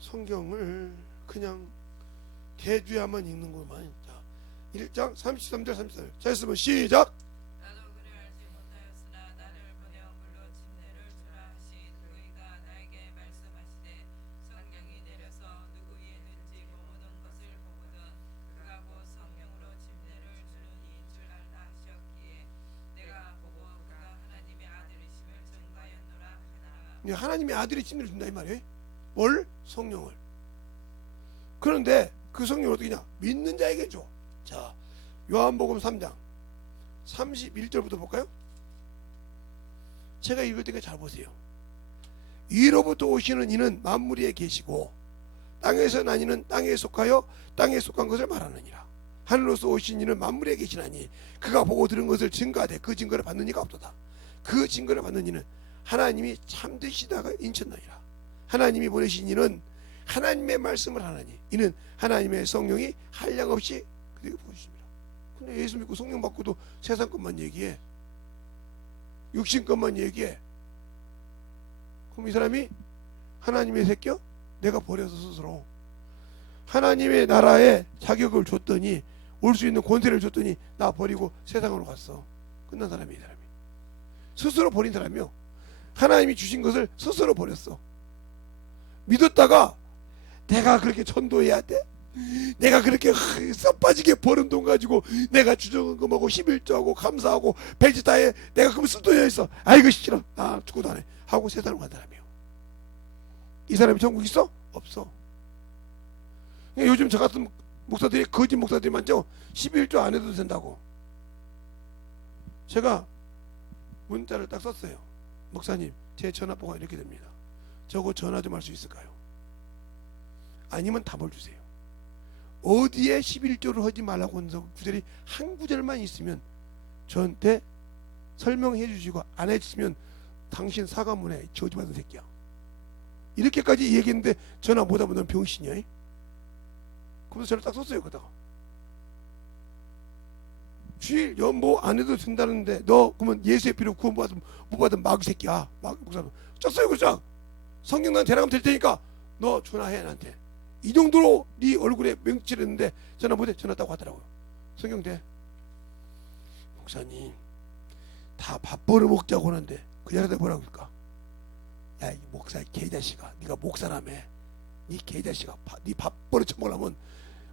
성경을 그냥 대주야만 읽는 것만. 자, 1장 33절 34절. 자, 했으면 시작. 나도 그를 알지 못하였으나 나를 보내어 물로 침례를 주라 하시 너희가 나에게 말씀하시되 성령이 내려서 누구 위에든지 머무는 것을 보거든 그가 곧 성령으로 침례를 주는 이인 줄 알라 하셨기에 내가 보고 그가 하나님의 아들이심을 증거하였노라 하나. 하나님의 아들이 침례를 준다 이 말이에요. 뭘? 성령을. 그런데 그 성령을 어떻게 냐? 믿는 자에게 줘. 자, 요한복음 3장 31절부터 볼까요? 제가 읽을 때가 잘 보세요. 위로부터 오시는 이는 만물 위에 계시고 땅에서 난 이는 땅에 속하여 땅에 속한 것을 말하느니라. 하늘로서 오신 이는 만물 위에 계시나니 그가 보고 들은 것을 증거하되 그 증거를 받는 이가 없도다. 그 증거를 받는 이는 하나님이 참되시다가 인쳤나이라. 하나님이 보내신 이는 하나님의 말씀을 하나니 이는 하나님의 성령이 한량없이 그에게 보여주십니다. 근데 예수 믿고 성령 받고도 세상 것만 얘기해. 육신 것만 얘기해. 그럼 이 사람이 하나님의 새끼야? 내가 버려서 스스로 하나님의 나라에 자격을 줬더니 올 수 있는 권세를 줬더니 나 버리고 세상으로 갔어. 끝난 사람이 이 사람이. 스스로 버린 사람이요. 하나님이 주신 것을 스스로 버렸어. 믿었다가 내가 그렇게 전도해야 돼? 내가 그렇게 썩 빠지게 버는 돈 가지고 내가 주정금하고 11조하고 감사하고 벨트 다해 내가 그럼 쓸돈이 있어. 아 이거 싫어. 아 죽고도 안 해. 하고 세상으로 간 사람이에요. 이 사람이 천국 있어? 없어. 요즘 저 같은 목사들이 거짓 목사들이 많죠. 11조 안 해도 된다고. 제가 문자를 딱 썼어요. 목사님 제 전화번호가 이렇게 됩니다. 저거 전화 좀 할 수 있을까요? 아니면 답을 주세요. 어디에 11조를 하지 말라고 하는 구절이 한 구절만 있으면 저한테 설명해 주시고 안 해주시면 당신 사과문에 저주받은 새끼야. 이렇게까지 얘기했는데 전화 못하면 넌 병신이야. 그래서 저를 딱 썼어요. 그다가 주일 연보 안 해도 된다는데 너 그러면 예수의 피로 구원 못 받은 마귀 새끼야. 목사는 쪘어요. 그죠? 성경 난 대라가면 될 테니까 너 전화해 나한테. 이 정도로 네 얼굴에 명치를 했는데 전화 못해. 전화 따고 하더라고요. 성경 돼. 목사님 다 밥 벌어 먹자고 하는데 그 자리에다 뭐라고 할까? 야 이 목사 개자식아, 네가 목사라며. 네 개자식아, 네 밥 벌어 처먹으려면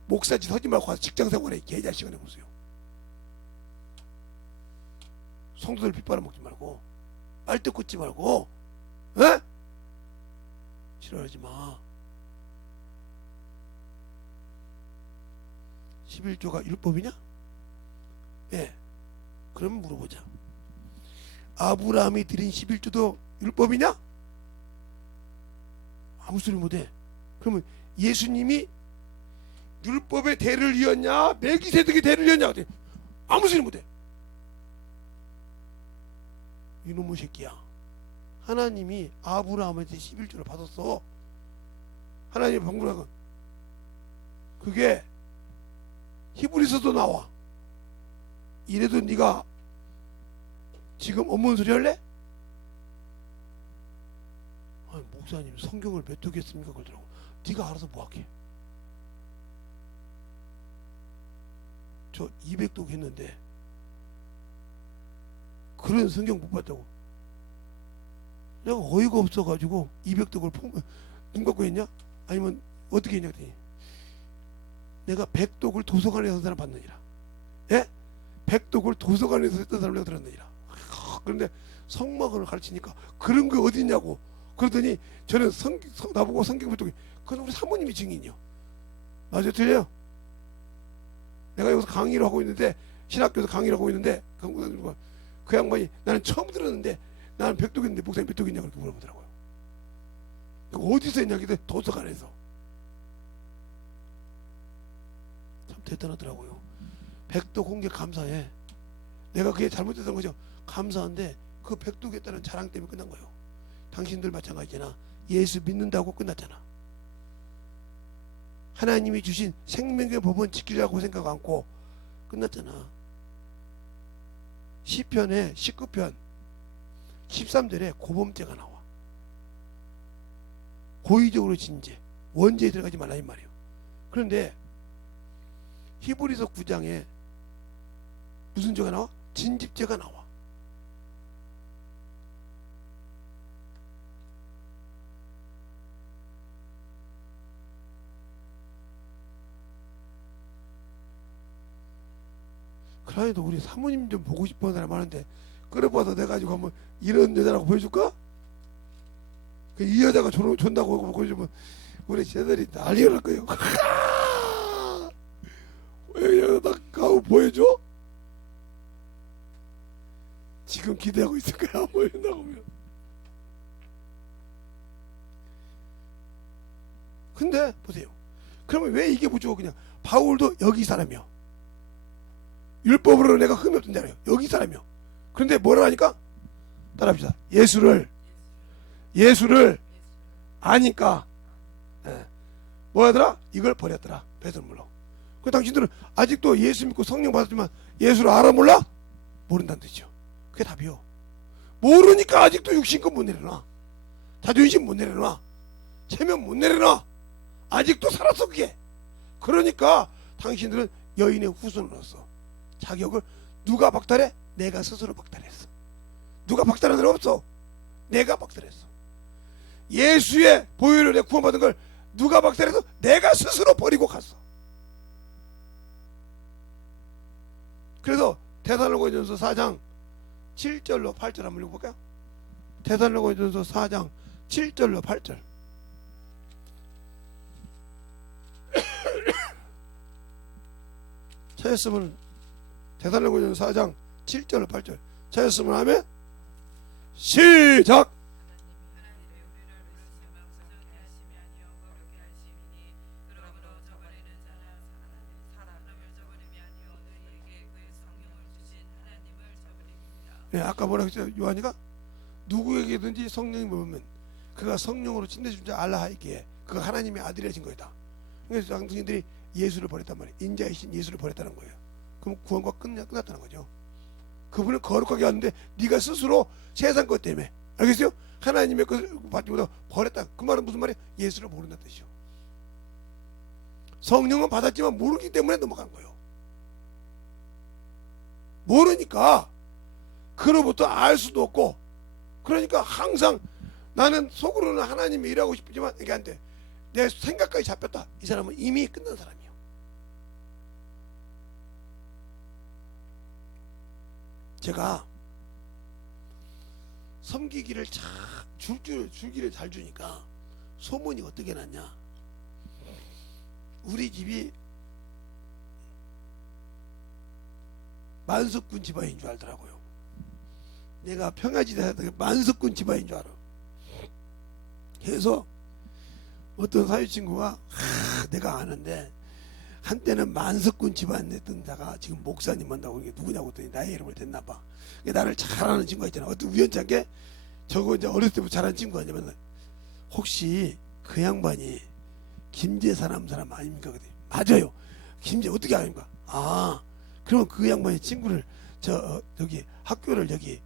목사짓 하지 말고 가서 직장생활해. 개자식아 해보세요. 성도들 빗바람 먹지 말고 빨대 꽂지 말고 에? 싫어하지 마. 11조가 율법이냐? 예. 그럼 물어보자. 아브라함이 드린 11조도 율법이냐? 아무 소리 못해. 그러면 예수님이 율법의 대를 이었냐? 멜기세덱의 대를 이었냐? 아무 소리 못해. 이놈의 새끼야. 하나님이 아브라함한테 11조를 받았어. 하나님의 방문하건 그게 히브리서도 나와. 이래도 네가 지금 없는 소리 할래? 아니, 목사님 성경을 몇 독했습니까? 그러더라고. 네가 알아서 뭐하게. 저 200독 했는데 그런 성경 못 봤다고. 내가 어이가 없어가지고 200독을 눈 감고 했냐? 아니면 어떻게 했냐 그랬더니 내가 100독을 도서관에서 한 사람 봤느니라. 예? 100독을 도서관에서 했던 사람을 내가 들었느니라. 그런데 성막을 가르치니까 그런 게 어디 있냐고. 그러더니 저는 나보고 성경 몇 독이 그건 우리 사모님이 증인이요. 맞아 틀려요? 내가 여기서 강의를 하고 있는데, 신학교에서 강의를 하고 있는데, 그 양반이 나는 처음 들었는데 나는 백독인데 목사님 백독이냐 그렇게 물어보더라고요. 어디서 했냐 그랬더니 도서관에서. 참 대단하더라고요. 백독 공개 감사해. 내가 그게 잘못됐던 거죠. 감사한데 그 백독했다는 자랑 때문에 끝난 거예요. 당신들 마찬가지잖아. 예수 믿는다고 끝났잖아. 하나님이 주신 생명의 법은 지키려고 생각 않고 끝났잖아. 시편에 19편 13절에 고범죄가 나와. 고의적으로 진죄, 원죄에 들어가지 말라 이 말이에요. 그런데 히브리서 9장에 무슨 죄가 나와? 진집죄가 나와. 그래도 우리 사모님 좀 보고 싶은 사람 많은데 끌어봐서 내가지고 한번 이런 여자라고 보여줄까? 이 여자가 존다고 보여주면 우리 쟤들이 난리가 날 거예요. 왜 여자 가고 보여줘? 지금 기대하고 있을 거야. 보여준다고 하면. 근데 보세요. 그러면 왜 이게 부족하고 그냥 바울도 여기 사람이요. 율법으로 내가 흠이 없던 자래요. 여기 사람이요. 그런데 뭐라 하니까? 따라합시다. 예수를 아니까 뭐 하더라? 이걸 버렸더라. 배설물로. 그 당신들은 아직도 예수 믿고 성령 받았지만 예수를 알아 몰라? 모른다는 뜻이죠. 그게 답이요. 모르니까 아직도 육신껏 못 내려놔. 자존심 못 내려놔. 체면 못 내려놔. 아직도 살았어 그게. 그러니까 당신들은 여인의 후손으로서 자격을 누가 박탈해? 내가 스스로 박탈했어. 누가 박탈한 사람 없어. 내가 박탈했어. 예수의 보혈로 내 구원받은 걸 누가 박탈해서? 내가 스스로 버리고 갔어. 그래서 데살로니가전서 4장 7절로 8절 한번 읽어볼까요? 데살로니가전서 4장 7절로 8절. 찾았으면 데살로니가전서 4장 7절로 8절 찾았으면 하면 시작. 예, 아까 뭐라 했죠? 요한이가 누구에게든지 성령이 머물면 그가 성령으로 친대준 자 알라 하이기에 그가 하나님의 아들이라신 거다. 그래서 당신들이 예수를 버렸단 말이에요. 인자이신 예수를 버렸다는 거예요. 그럼 구원과 끝났다는 거죠. 그분은 거룩하게 하는데 네가 스스로 세상 것 때문에, 알겠어요? 하나님의 것을 받지 못하고 버렸다. 그 말은 무슨 말이에요? 예수를 모른다는 뜻이죠. 성령은 받았지만 모르기 때문에 넘어간 거예요. 모르니까 그로부터 알 수도 없고, 그러니까 항상 나는 속으로는 하나님이 일하고 싶지만 이게 안 돼. 내 생각까지 잡혔다. 이 사람은 이미 끝난 사람이에요. 제가 섬기기를 줄기를 잘 주니까 소문이 어떻게 났냐. 우리 집이 만석군 집안인 줄 알더라고요. 내가 평야지대 살다가 만석군 집안인 줄 알아. 그래서 어떤 사회친구가 내가 아는데 한때는 만석군 집안 했던 자가 지금 목사님 한다고 이게 누구냐고 했더니 나의 이름을 댔나봐. 나를 잘 아는 친구가 있잖아. 어떤 우연찮게 저거 이제 어렸을 때부터 잘 아는 친구가 있냐면 혹시 그 양반이 김제 사람 아닙니까? 그랬더니 맞아요. 김제 어떻게 아닙니까? 아 그러면 그 양반이 친구를 저기 학교를 저기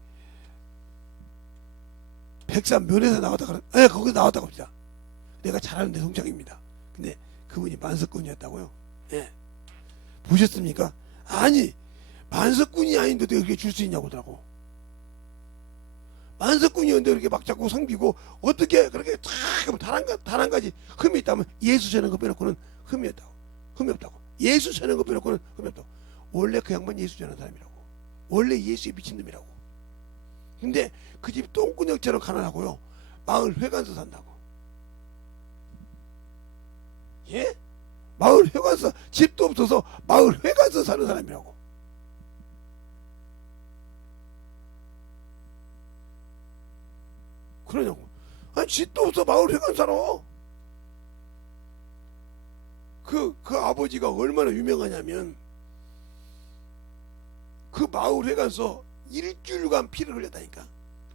백산 면에서 나왔다 그래. 거기서 나왔다고 합니다. 내가 잘 아는 내 동창입니다. 근데 그분이 만석군이었다고요. 예. 보셨습니까? 아니 만석군이 아닌데도 그렇게 줄 수 있냐고 하더라고. 만석군이었는데 그렇게 막 자꾸 섬기고 어떻게 그렇게 쫙 단 한 가지 흠이 있다면 예수 전는 거 빼놓고는 흠이 없다고. 예수 전는 거 빼놓고는 흠이 없다고. 원래 그 양반 예수 전는 사람이라고. 원래 예수에 미친놈이라고. 근데 그 집 똥구녕처럼 가난하고요. 마을 회관서 산다고. 예? 마을 회관서, 집도 없어서 마을 회관서 사는 사람이라고. 그러냐고. 아니 집도 없어 마을 회관 살아. 그 아버지가 얼마나 유명하냐면 그 마을 회관서 일주일간 피를 흘렸다니까.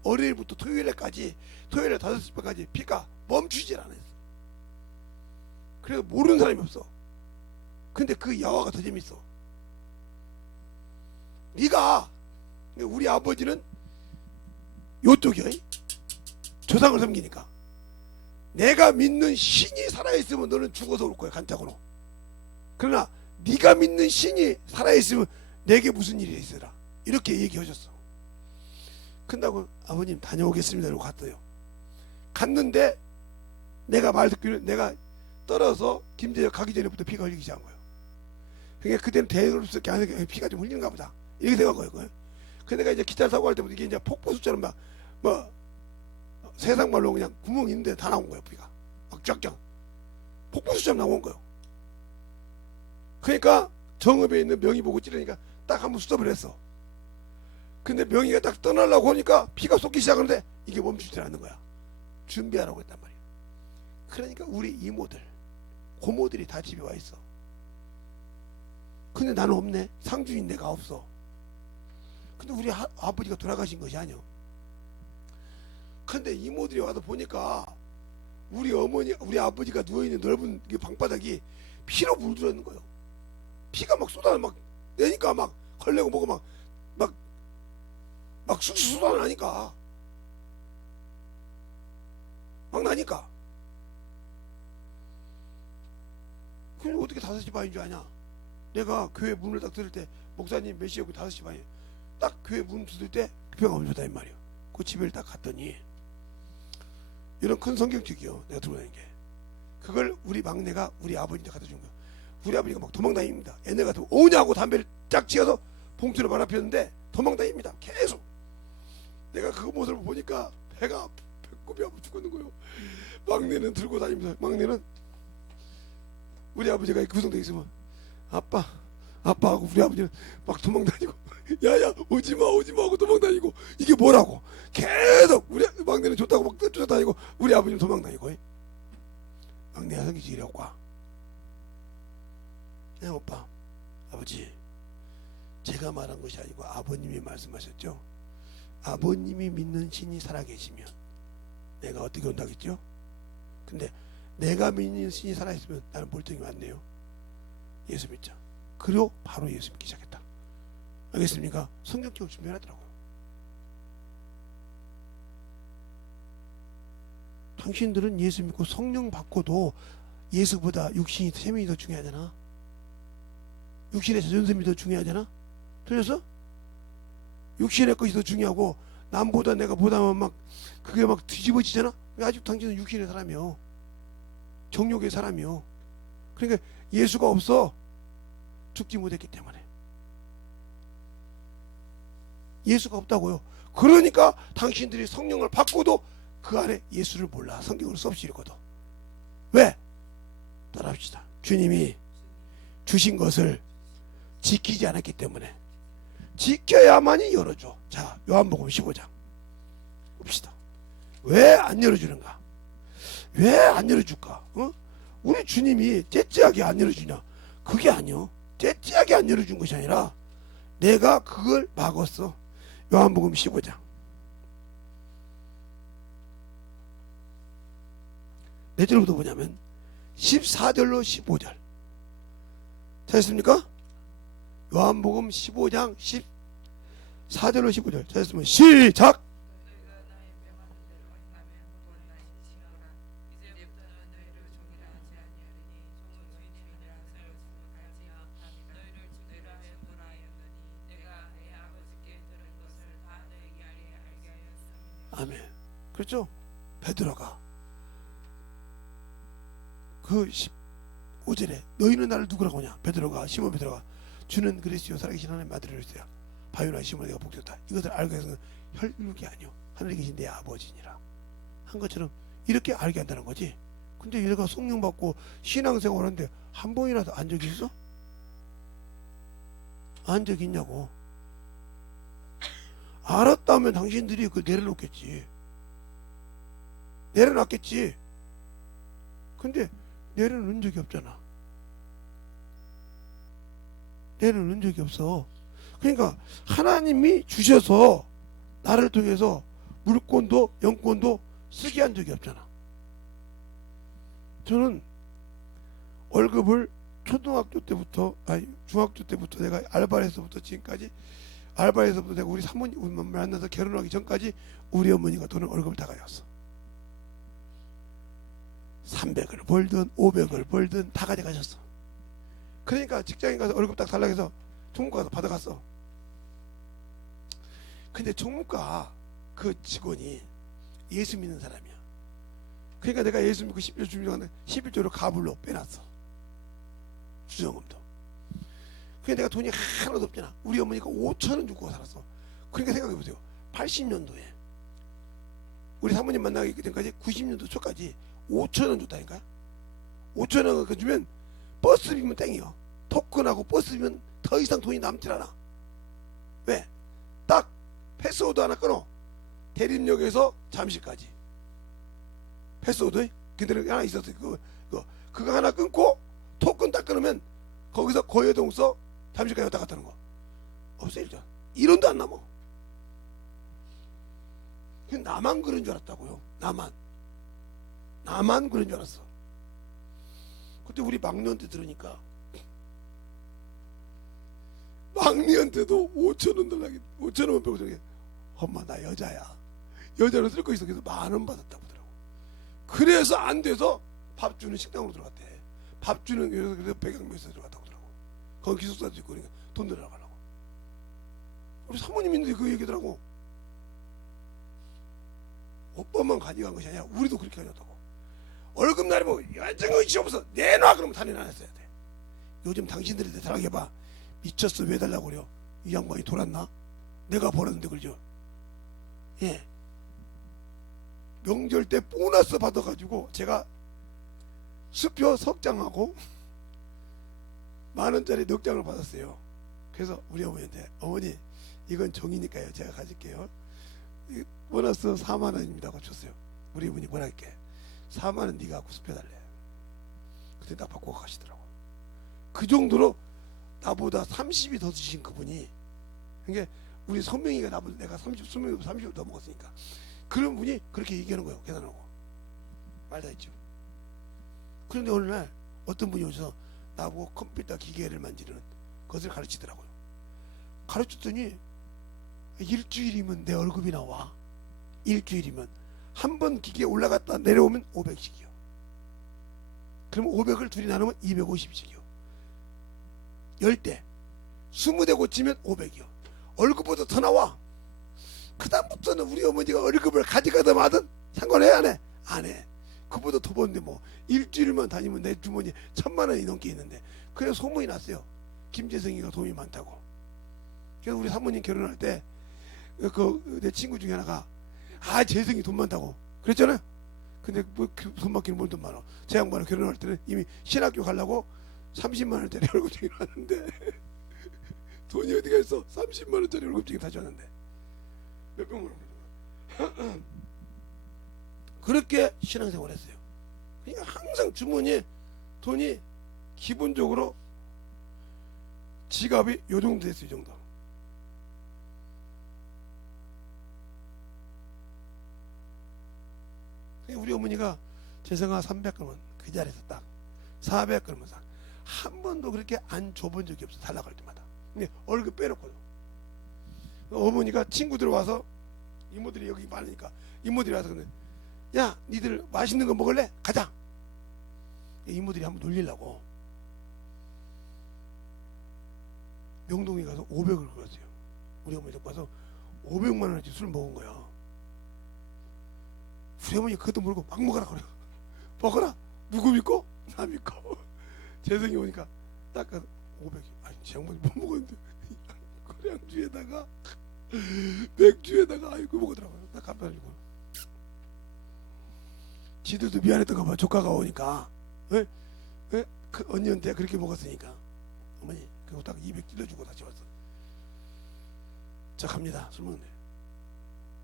월요일부터 토요일까지, 토요일에 5시까지 피가 멈추질 않았어. 그래서 모르는 사람이 없어. 근데 그 야화가 더 재밌어. 네가, 우리 아버지는 요쪽이야. 조상을 섬기니까. 내가 믿는 신이 살아있으면 너는 죽어서 올 거야, 간짝으로. 그러나 네가 믿는 신이 살아있으면 내게 무슨 일이 있으라. 이렇게 얘기하셨어. 끝나고 아버님 다녀오겠습니다 이러고 갔어요. 갔는데 내가 말 듣기로 내가 떨어서 김제역 가기 전에부터 피가 흘리기 시작한 거예요. 그러니까 그때는 대수롭게 안 하니까 피가 좀 흘리는가 보다 이렇게 생각한 거예요. 근데 내가 이제 기차 사고 할 때부터 이게 이제 폭포수처럼 막 뭐 세상 말로 그냥 구멍이 있는데 다 나온 거예요. 피가 막 쫙쫙 폭포수처럼 나온 거예요. 그러니까 정읍에 있는 명의 보고 찌르니까 딱 한번 스톱을 했어. 근데 명의가 딱 떠나려고 하니까 피가 쏟기 시작하는데 이게 멈추지 않는 거야. 준비하라고 했단 말이야. 그러니까 우리 이모들, 고모들이 다 집에 와 있어. 근데 나는 없네. 상주인 내가 없어. 근데 우리 아버지가 돌아가신 것이 아니야. 근데 이모들이 와서 보니까 우리 어머니, 우리 아버지가 누워있는 넓은 방바닥이 피로 물들었는 거예요. 피가 막 막 내니까 막 걸레고 뭐고 막 쑥쑥 쏟아나니까 막 나니까. 그럼 어떻게 5시 반인 줄 아냐? 내가 교회 문을 딱 들을 때 목사님 몇 시였고 5시 반이에요. 딱 교회 문 닫을 때 급여가 멈췄다 이 말이에요. 그 집을 딱 갔더니 이런 큰 성경책이요. 내가 들고 다니는 게. 그걸 우리 막내가 우리 아버지한테 갖다 준 거야. 우리 아버지가 막 도망다닙니다. 옛날 같으면 오냐고 담배를 쫙 찍어서 봉투를 말아폈는데 도망다닙니다. 계속. 내가 그 모습을 보니까 배가 배꼽이 아파 죽겠는 거예요. 막내는 들고 다니면서, 막내는 우리 아버지가 구성되어 있으면 아빠하고 우리 아버지는 막 도망다니고 야야 오지마 하고 도망다니고. 이게 뭐라고 계속 우리 막내는 좋다고 막 쫓아다니고 우리 아버지는 도망다니고. 막내가 성기지이라고 가. 네, 오빠 아버지, 제가 말한 것이 아니고 아버님이 말씀하셨죠. 아버님이 믿는 신이 살아계시면 내가 어떻게 온다겠죠. 근데 내가 믿는 신이 살아있으면 나는 멀쩡히 왔네요. 예수 믿자. 그리고 바로 예수 믿기 시작했다. 알겠습니까? 성경책을 준비하더라고요. 당신들은 예수 믿고 성령 받고도 예수보다 육신이 세명이 더 중요하잖아. 육신의 자존심이 더 중요하잖아. 들렸어? 육신의 것이 더 중요하고 남보다 내가 보다면 막 그게 막 뒤집어지잖아. 아직 당신은 육신의 사람이요. 정욕의 사람이요. 그러니까 예수가 없어. 죽지 못했기 때문에. 예수가 없다고요. 그러니까 당신들이 성령을 받고도 그 안에 예수를 몰라. 성경을 수없이 읽어도. 왜? 따라합시다. 주님이 주신 것을 지키지 않았기 때문에. 지켜야만이 열어줘. 자, 요한복음 15장 봅시다. 왜 안 열어주는가? 왜 안 열어줄까? 우리 주님이 째째하게 안 열어주냐? 그게 아니요. 째째하게 안 열어준 것이 아니라 내가 그걸 막았어. 요한복음 15장 몇 절부터 보냐면 14절로 15절 찾았습니까? 요한복음 15장 14절로 15절 찾았으면 시작. 너희가 나의 명하는 대로 행하면 곧 나의 친구라. 이제부터는 너희를 종이라 하지 아니하리니 종은 주인이라 세워지고 가지 아니하니 너희를 주대라 하였노라 하였느니 내가 내 아버지께 들은 것을 다 너희에게 알게 하였으니. 아멘. 그렇죠? 베드로가 그 15절에 너희는 나를 누구라고 하냐? 베드로가, 시몬 베드로가 주는 그리스도 살아계신 하나님 아들이라 했어요. 바요나 시몬 내가 복졌다. 이것을 알게 해서는 혈육이 아니요 하늘에 계신 내 아버지니라 한 것처럼 이렇게 알게 한다는 거지. 근데 얘가 성령 받고 신앙생활 하는데 한 번이라도 안 적이 있어? 안 적이 있냐고. 알았다면 당신들이 그 내려놓겠지. 내려놨겠지. 근데 내려놓은 적이 없잖아. 내려놓은 적이 없어. 그러니까 하나님이 주셔서 나를 통해서 물권도 영권도 쓰게 한 적이 없잖아. 저는 월급을 초등학교 때부터 아니 중학교 때부터 내가 알바에서부터 지금까지 알바에서부터 내가 우리 사모님 만나서 결혼하기 전까지 우리 어머니가 돈을 월급을 다 가져왔어. 300을 벌든 500을 벌든 다 가져가셨어. 그러니까 직장인 가서 월급 딱 달라고 해서 총무과 가서 받아갔어. 근데 총무과 그 직원이 예수 믿는 사람이야. 그러니까 내가 예수 믿고 11조 주민하는데 11조를 가불로 빼놨어. 주정금도. 그러니까 내가 돈이 하나도 없잖아. 우리 어머니가 5천원 주고 살았어. 그러니까 생각해보세요. 80년도에 우리 사모님 만나기 전까지 90년도 초까지 5천원 줬다니까. 5천원 주면 버스비면 땡이요. 토큰하고 버스비면 더 이상 돈이 남질 않아. 왜? 딱 패스워드 하나 끊어. 대림역에서 잠실까지 패스워드 그대로 하나 있었어. 그거 하나 끊고 토큰 딱 끊으면 거기서 거여동서 잠실까지 왔다 갔다 하는 거 없어. 일단 1원도 안 남어. 그냥 나만 그런 줄 알았다고요. 나만 그런 줄 알았어. 그때 우리 막내한테 들으니까 막내한테도 5천원 달라고 5천원 빼고 저기 엄마 나 여자야. 여자로 쓸 거 있어. 그래서 10,000원 받았다고 하더라고. 그래서 안 돼서 밥 주는 식당으로 들어갔대. 밥 주는 그래서 백양면에서 들어갔다고 하더라고. 거기 기숙사도 있고 그러니까 돈 들어가려고. 우리 사모님 있는데 그 얘기더라고. 오빠만 가져간 것이 아니라 우리도 그렇게 가졌다고. 월급날이 뭐 여정의치 없어 내놔 그러면 단연 안 했어야 돼. 요즘 당신들이 생각해봐. 미쳤어. 왜 달라고 그래요? 이 양반이 돌았나? 내가 벌었는데 그러죠. 예. 명절 때 보너스 받아가지고 제가 수표 석장하고 10,000원짜리 넉 장을 받았어요. 그래서 우리 어머니한테 어머니 이건 정이니까요 제가 가질게요. 보너스 40,000원입니다 하고 줬어요. 우리 어머니 뭐라 할게 40,000원 네가 갖고 수표 달래. 그때 딱 바꾸고 가시더라고. 그 정도로 나보다 30이 더 주신 그분이. 그러니까 우리 선명이가 나보다 내가 30을 더 먹었으니까 그런 분이 그렇게 얘기하는 거예요. 계산하고 말다 했죠. 그런데 어느 날 어떤 분이 오셔서 나보고 컴퓨터 기계를 만지는 것을 가르치더라고요. 가르쳤더니 일주일이면 내 월급이 나와. 일주일이면 한 번 기계에 올라갔다 내려오면 500씩이요. 그럼 500을 둘이 나누면 250씩이요. 10대 20대 고치면 500이요. 월급보다 더 나와. 그 다음부터는 우리 어머니가 월급을 가져가든 마든 상관해 안 해? 안 해. 그보다 더 버는데 뭐 일주일만 다니면 내 주머니에 1,000,000원이 넘게 있는데. 그래서 소문이 났어요. 김재성이가 돈이 많다고. 그래서 우리 사모님 결혼할 때 내 친구 중에 하나가 재성이 돈 많다고 그랬잖아요. 근데 뭐 돈 많기는 뭘 돈 많아. 제 양반은 결혼할 때는 이미 신학교 가려고 30만원짜리 월급쟁이 나왔는데 돈이 어디가 있어. 30만원짜리 월급쟁이 다 줬는데 몇백만 원. 그렇게 신앙생활 했어요. 그러니까 항상 주머니에 돈이 기본적으로 지갑이 요 정도 됐어요. 이 정도. 우리 어머니가 재성아 300그러면 그 자리에서 딱 400그러면 딱 한 번도 그렇게 안 줘본 적이 없어. 달라고 할 때마다. 근데 월급 빼놓고 어머니가 친구들 와서 이모들이 여기 많으니까 이모들이 와서 근데 야 니들 맛있는 거 먹을래? 가자. 이모들이 한번 놀리려고 명동에 가서 500을 걸었어요. 우리 어머니 데리고 와서 500만원어치 술 먹은 거야. 우리 어머니 그것도 모르고 막 먹어라 그래. 먹어라. 누구 믿고? 나 믿고. 재성이 오니까 딱 가서 500이. 아니 제 양반이 못 먹었는데 고량주에다가 맥주에다가 아이고 먹더라고요. 딱 감사드리고 지들도 미안했던가 봐. 조카가 오니까. 에? 그 언니한테 그렇게 먹었으니까. 어머니 그거 딱 200 찔러주고 다시 왔어. 자 갑니다. 술 먹는데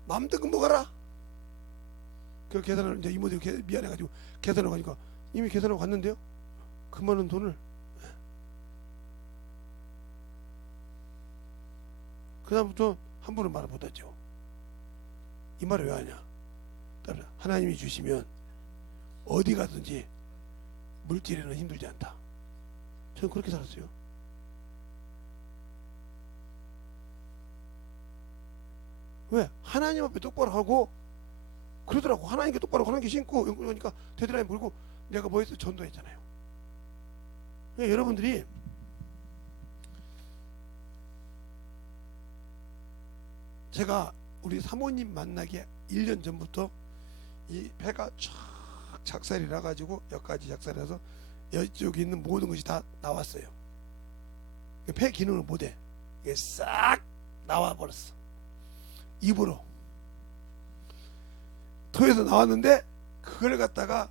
맘대로 먹어라. 그 계산을 이제 이모들이 미안해가지고 계산을 가니까 이미 계산하고 갔는데요. 그 많은 돈을. 그다음부터 함부로 말을 못하죠. 이 말을 왜 하냐? 하나님이 주시면 어디 가든지 물질에는 힘들지 않다. 저는 그렇게 살았어요. 왜? 하나님 앞에 똑바로 하고 그러더라고. 하나님께 똑바로 하나님께 신고 그러니까 데드라인 물고 내가 뭐 했어? 전도했잖아요. 그러니까 여러분들이 제가 우리 사모님 만나기 1년 전부터 이 배가 쫙 작살이 나가지고 여기까지 작살이 나서 여기 있는 모든 것이 다 나왔어요. 폐 기능을 못해. 이게 싹 나와버렸어. 입으로 토에서 나왔는데 그걸 갖다가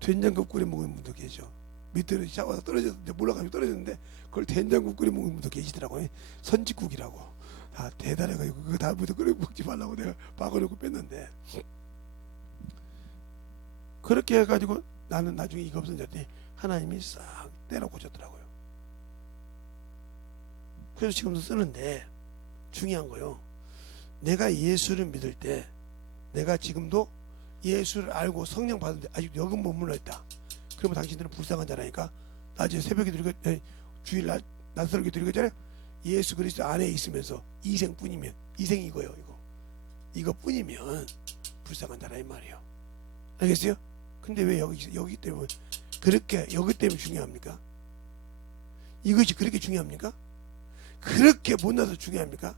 된장국 끓여 먹는 분도 계셔. 밑으로 샤워해서 떨어졌는데 몰라가지고 떨어졌는데 그걸 된장국 끓여 먹는 분도 계시더라고요. 선지국이라고. 다 대단해가지고 그거 다음부터 끓여 먹지 말라고 내가 박아놓고 뺐는데 그렇게 해가지고 나는 나중에 이거 없어졌더니 하나님이 싹 때려고 줬더라고요. 그래서 지금도 쓰는데 중요한 거요. 내가 예수를 믿을 때 내가 지금도 예수를 알고 성령 받은데 아직 여금 머물러 있다. 그러면 당신들은 불쌍한 자라니까 나중에 새벽에 드리고 주일날 낯설게 드리고잖아요. 예수 그리스도 안에 있으면서 이생뿐이면 이생이 이거요. 이거뿐이면 불쌍한 자라 이 말이에요. 알겠어요? 근데 왜 여기 때문에 그렇게 여기 때문에 중요합니까? 이것이 그렇게 중요합니까? 그렇게 못나서 중요합니까?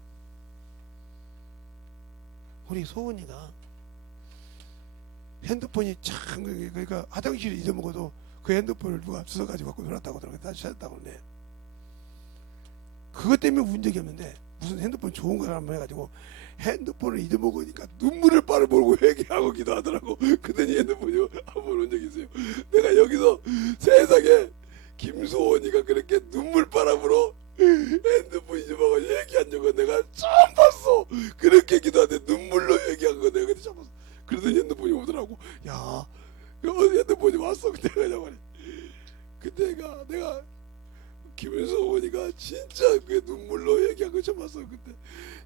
우리 소은이가 핸드폰이 참 그러니까 화장실에 잊어먹어도 그 핸드폰을 누가 주워가지고 갖고 놀았다고 그러더라고요. 다시 찾았다고 그러네. 그것 때문에 문제가 없는데 무슨 핸드폰 좋은 걸 한번 해가지고 핸드폰을 잊어먹으니까 눈물을 빨아먹고 회개하고 기도하더라고. 그랬더니 핸드폰이 한번 온 적이 있어요. 내가 여기서 세상에 김소원이가 그렇게 눈물 빨아물어 핸드폰 잊어먹어 얘기한 적은 내가 처음 봤어. 그렇게 기도하는데 눈물로 얘기한 거 내가 그때 처음 봤어. 그러더니 핸드폰이 오더라고. 야 핸드폰이 왔어. 그때가 말이야. 그때가 내가 김소원이가 진짜 그 눈물로 얘기한 거 처음 봤어. 그때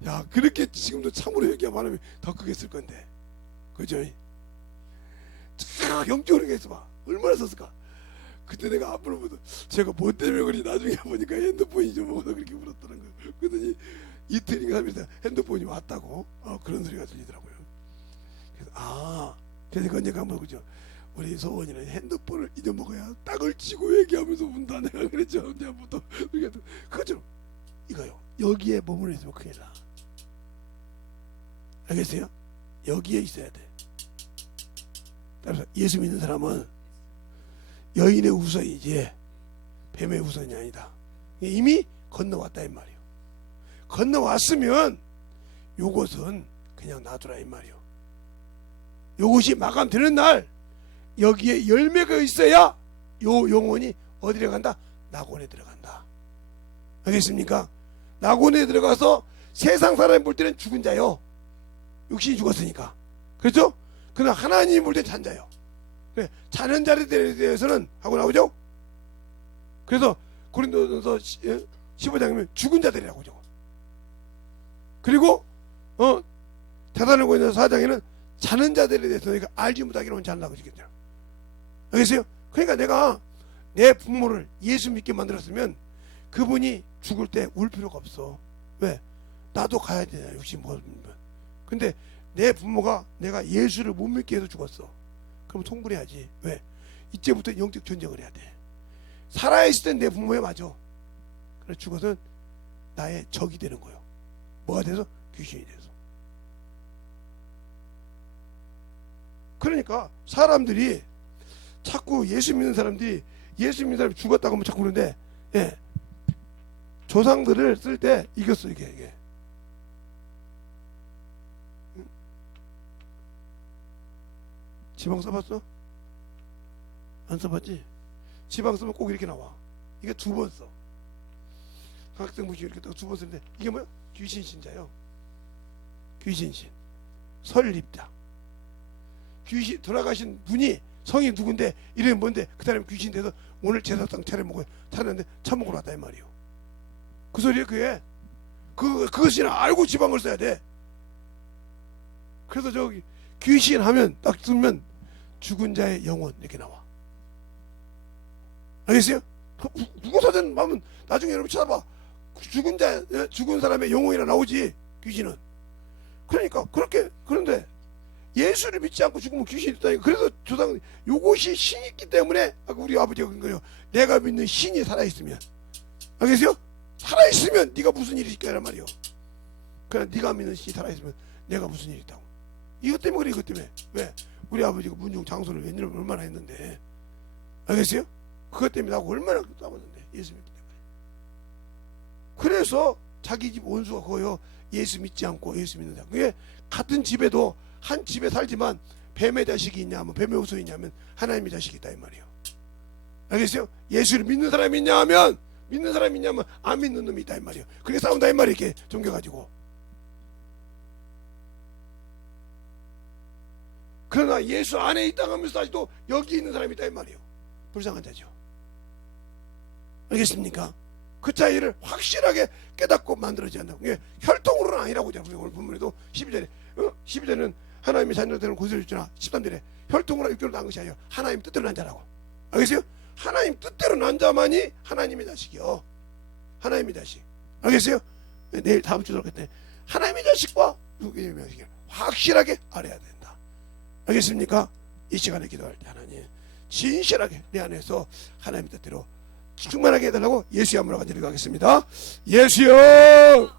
야 그렇게 지금도 참으로 얘기한 바람에 더 크게 쓸 건데 그죠? 참 영적으로 얘기해서 봐 얼마나 썼을까. 그때 내가 앞으로 보다 제가 뭐 때문에 그런지 나중에 보니까 핸드폰이 잊어먹어서 그렇게 울었다는 거예요. 그러더니 이틀인가 3일 있다 핸드폰이 왔다고 그런 소리가 들리더라고요. 그래서 그래서 그 언제 가면 그죠? 우리 소원이는 핸드폰을 잊어먹어야 딱을 치고 얘기하면서 운다. 내가 그랬죠. 언제부터 그것처럼 이거요. 여기에 머물러 있으면 큰일 나. 알겠어요? 여기에 있어야 돼. 따라서 예수 믿는 사람은 여인의 우선이지 뱀의 우선이 아니다. 이미 건너왔다 이 말이에요. 건너왔으면 요것은 그냥 놔두라 이 말이에요. 요것이 마감되는 날 여기에 열매가 있어야 요 영혼이 어디로 간다? 낙원에 들어간다. 알겠습니까? 낙원에 들어가서 세상 사람이 볼 때는 죽은 자요. 육신이 죽었으니까. 그렇죠? 그러나 하나님이 볼 때 잔자요. 그래, 자는 자에 대해서는 하고 나오죠? 그래서 고린도전서 15장이면 죽은 자들이라고 하죠. 그리고 데살로니가서 4장에는 자는 자들에 대해서 너희가 알지 못하기로는 잘나고 있겠죠. 알겠어요? 그러니까 내가 내 부모를 예수 믿게 만들었으면 그분이 죽을 때 울 필요가 없어. 왜? 나도 가야 되냐 욕심 먹으면. 근데 내 부모가 내가 예수를 못 믿게 해서 죽었어. 그럼 통분해야지. 왜? 이제부터 영적 전쟁을 해야 돼. 살아있을 땐 내 부모야 맞아. 그래 죽어서 나의 적이 되는 거예요. 뭐가 돼서? 귀신이 돼서. 그러니까 사람들이 자꾸 예수 믿는 사람들이 예수 믿는 사람이 죽었다고 하면 자꾸 그러는데 조상들을 쓸 때 이겼어 이게. 지방 써봤어? 안 써봤지? 지방 쓰면 꼭 이렇게 나와. 이게 2번 써. 학생 무식 이렇게 2번 쓰는데 이게 뭐야? 귀신 신자요. 귀신신. 설립자. 귀신 돌아가신 분이 성이 누군데 이름이 뭔데 그 사람이 귀신 돼서 오늘 제사상 차렸는데 처먹으러 왔다 이 말이요. 그 소리에 그게 그것이나 알고 지방을 써야 돼. 그래서 저기 귀신 하면 딱 쓰면 죽은 자의 영혼 이렇게 나와. 알겠어요? 국어사전 하면 나중에 여러분 찾아봐. 죽은 사람의 영혼이라 나오지 귀신은. 그러니까 그런데 예수를 믿지 않고 죽으면 귀신이 있다니까. 그래서 조상 요것이 신이 있기 때문에 아까 우리 아버지가 그런 거예요. 내가 믿는 신이 살아있으면. 알겠어요? 살아있으면 네가 무슨 일이 있겠란 말이요. 그냥 네가 믿는 신이 살아있으면 내가 무슨 일이 있다고. 이것 때문에 그래. 이것 때문에. 왜? 우리 아버지가 문중 장소를 웬일을 얼마나 했는데. 알겠어요? 그것 때문에 나하고 얼마나 싸웠는데 예수 믿기 때문에. 그래서 자기 집 원수가 그거요. 예수 믿지 않고 예수 믿는다. 그게 같은 집에도 한 집에 살지만 뱀의 자식이 있냐면 뱀의 후손이 있냐면 하나님의 자식이 있다 이 말이에요. 알겠어요? 예수를 믿는 사람이 있냐면 믿는 사람이 있냐면 안 믿는 놈이 있다 이 말이에요. 그게 싸운다 이 말이에요. 이렇게 종교가지고. 그러나 예수 안에 있다 하면서 아직도 여기 있는 사람이 있다 이 말이에요. 불쌍한 자죠. 알겠습니까? 그 차이를 확실하게 깨닫고 만들어져야 한다고. 이게 혈통으로는 아니라고 하잖아요. 오늘 본문에도 12절에는 하나님의 자녀가 되는 권세를 주잖아. 13절에 혈통으로 육교로 난 것이 아니라 하나님 뜻대로 난 자라고. 알겠어요? 하나님 뜻대로 난 자만이 하나님의 자식이요. 하나님의 자식. 알겠어요? 내일 다음 주 들어갈 때 하나님의 자식과 육교의 자식을 확실하게 알아야 된다. 알겠습니까? 이 시간에 기도할 때 하나님 진실하게 내 안에서 하나님의 뜻대로 충만하게 해달라고 예수의 이름으로 간절히 가겠습니다. 예수여.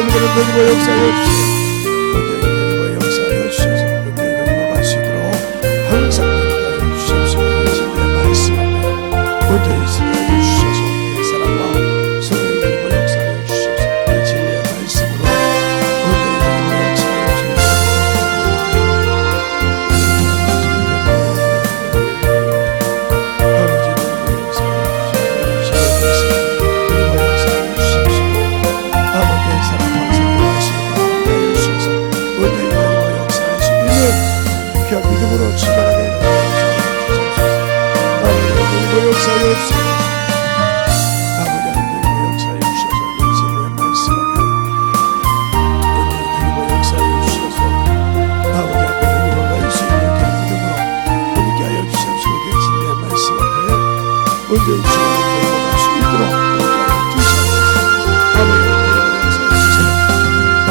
아버지는 하나님과 역사하여 주세요. 온전히 하나님과 역사하여 주셔서 온전히 하나님과 갈 수 있도록 항상 하나님과 주시옵소서. 진리의 말씀 앞에 온전히 있으게 하여 주셔서 내 사랑과 성령님과 역사하여 주셔서 내 진리의 말씀으로 온전히 하나님과 역사하여 주셔서 믿음으로 출발하게 하나님의 역사하여 주시옵소서. 아버지 하나님의 역사하여 주셔서 내 진리의 말씀 앞에 하나님의 역사하여 주셔서 아버지 앞에 하나님과 갈 수 있는 믿음으로 함께 하여 주시옵소서. 내 진리의 말씀 앞에 온전히 주님과 갈 수 있도록 함께 하여 주시옵소서. 아버지 하나님의 역사하여 주세요.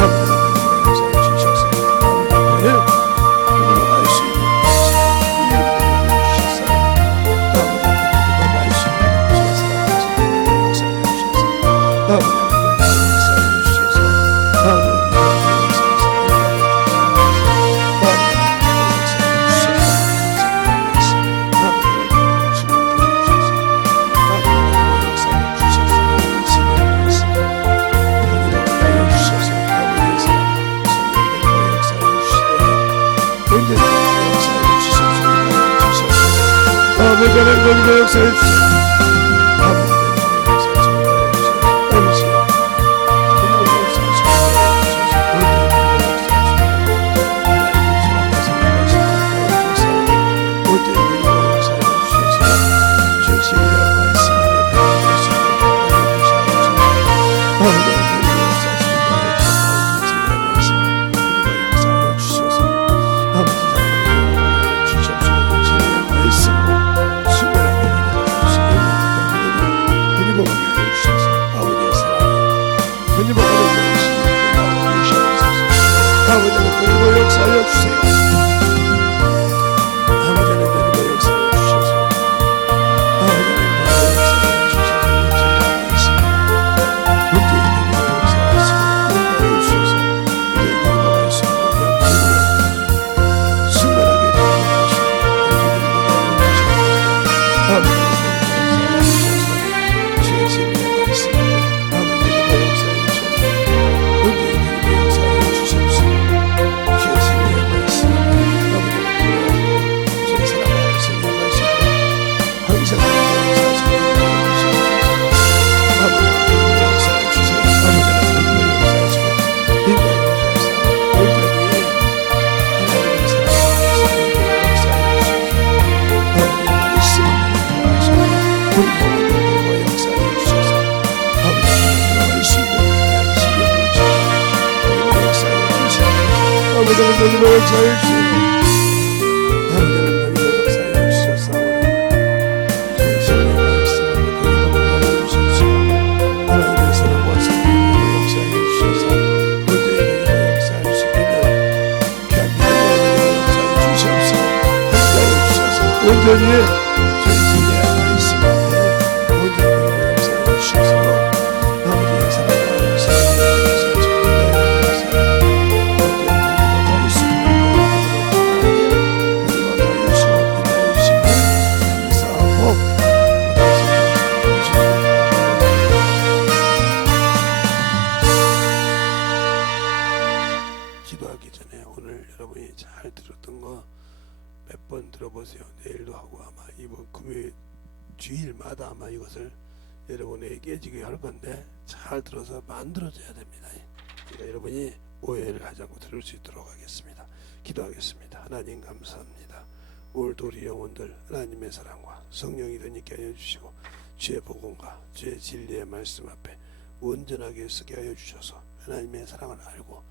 아버지 하나님의 역사하여 주셔서 아버지 앞에 하나님의 역사해 주세요. 역사하여 주세요. 아버지는 하나님의 역사하여 주셔서 아버지는 하나님의 역사하여 주셔서 문제인 하나님의 역사하여 주셔서 문제인 하나님의 말씀을 순간하게 되어주셔서 아버지는 하나님의 역사하여 주셔서 주의 진리의 말씀 아버지는 역사하여 주셔서 문제인 하나님의 역사하여 주셔서 하나님의 역사해 주세요. 하나님의 역사해 주셔서 우리 주의 말씀을 하나님의 주십시오. 하나님의 사랑과 성령의 역사해 주셔서 온전히 역사해 주시기는 귀한 믿음의 역사해 주시옵소서. 함께하여 주셔서 온전히 주의 진리의 말씀 앞에 온전히 역사해 주셔서 아버지의 사랑과 성령의 역사해 주시옵소서. 기도하기 전에 오늘 여러분이 잘 들었던 거 몇 번 들어보세요. 내일도 하고 아마 이번 금요일 주일마다 아마 이것을 여러분에게 깨지게 할 건데 잘 들어서 만들어져야 됩니다. 그러니까 여러분이 오해를 하지 않고 들을 수 있도록 하겠습니다. 기도하겠습니다. 하나님 감사합니다. 오늘도 우리 영혼들 하나님의 사랑과 성령이 되니까 하여 주시고 주의 복음과 주의 진리의 말씀 앞에 온전하게 서게 하여 주셔서 하나님의 사랑을 알고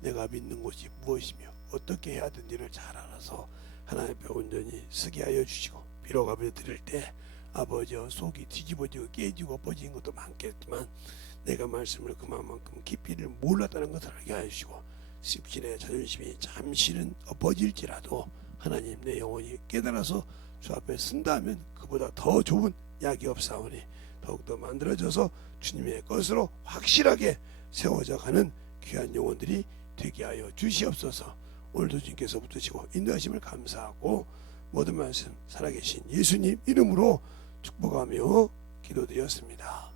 내가 믿는 것이 무엇이며 어떻게 해야 되는지를 잘 알아서 하나님 앞에 온전히 서게 하여 주시고 비록 아버지 드릴 때 아버지와 속이 뒤집어지고 깨지고 엎어진 것도 많겠지만 내가 말씀을 그만큼 깊이를 몰랐다는 것을 알게 하시고 십신의 자존심이 잠시는 엎어질지라도 하나님 내 영혼이 깨달아서 주 앞에 쓴다면 그보다 더 좋은 약이 없사오니 더욱더 만들어져서 주님의 것으로 확실하게 세워져 가는 귀한 영혼들이 되게 하여 주시옵소서. 오늘도 주님께서 붙드시고 인도하심을 감사하고 모든 말씀 살아계신 예수님 이름으로 축복하며 기도드렸습니다.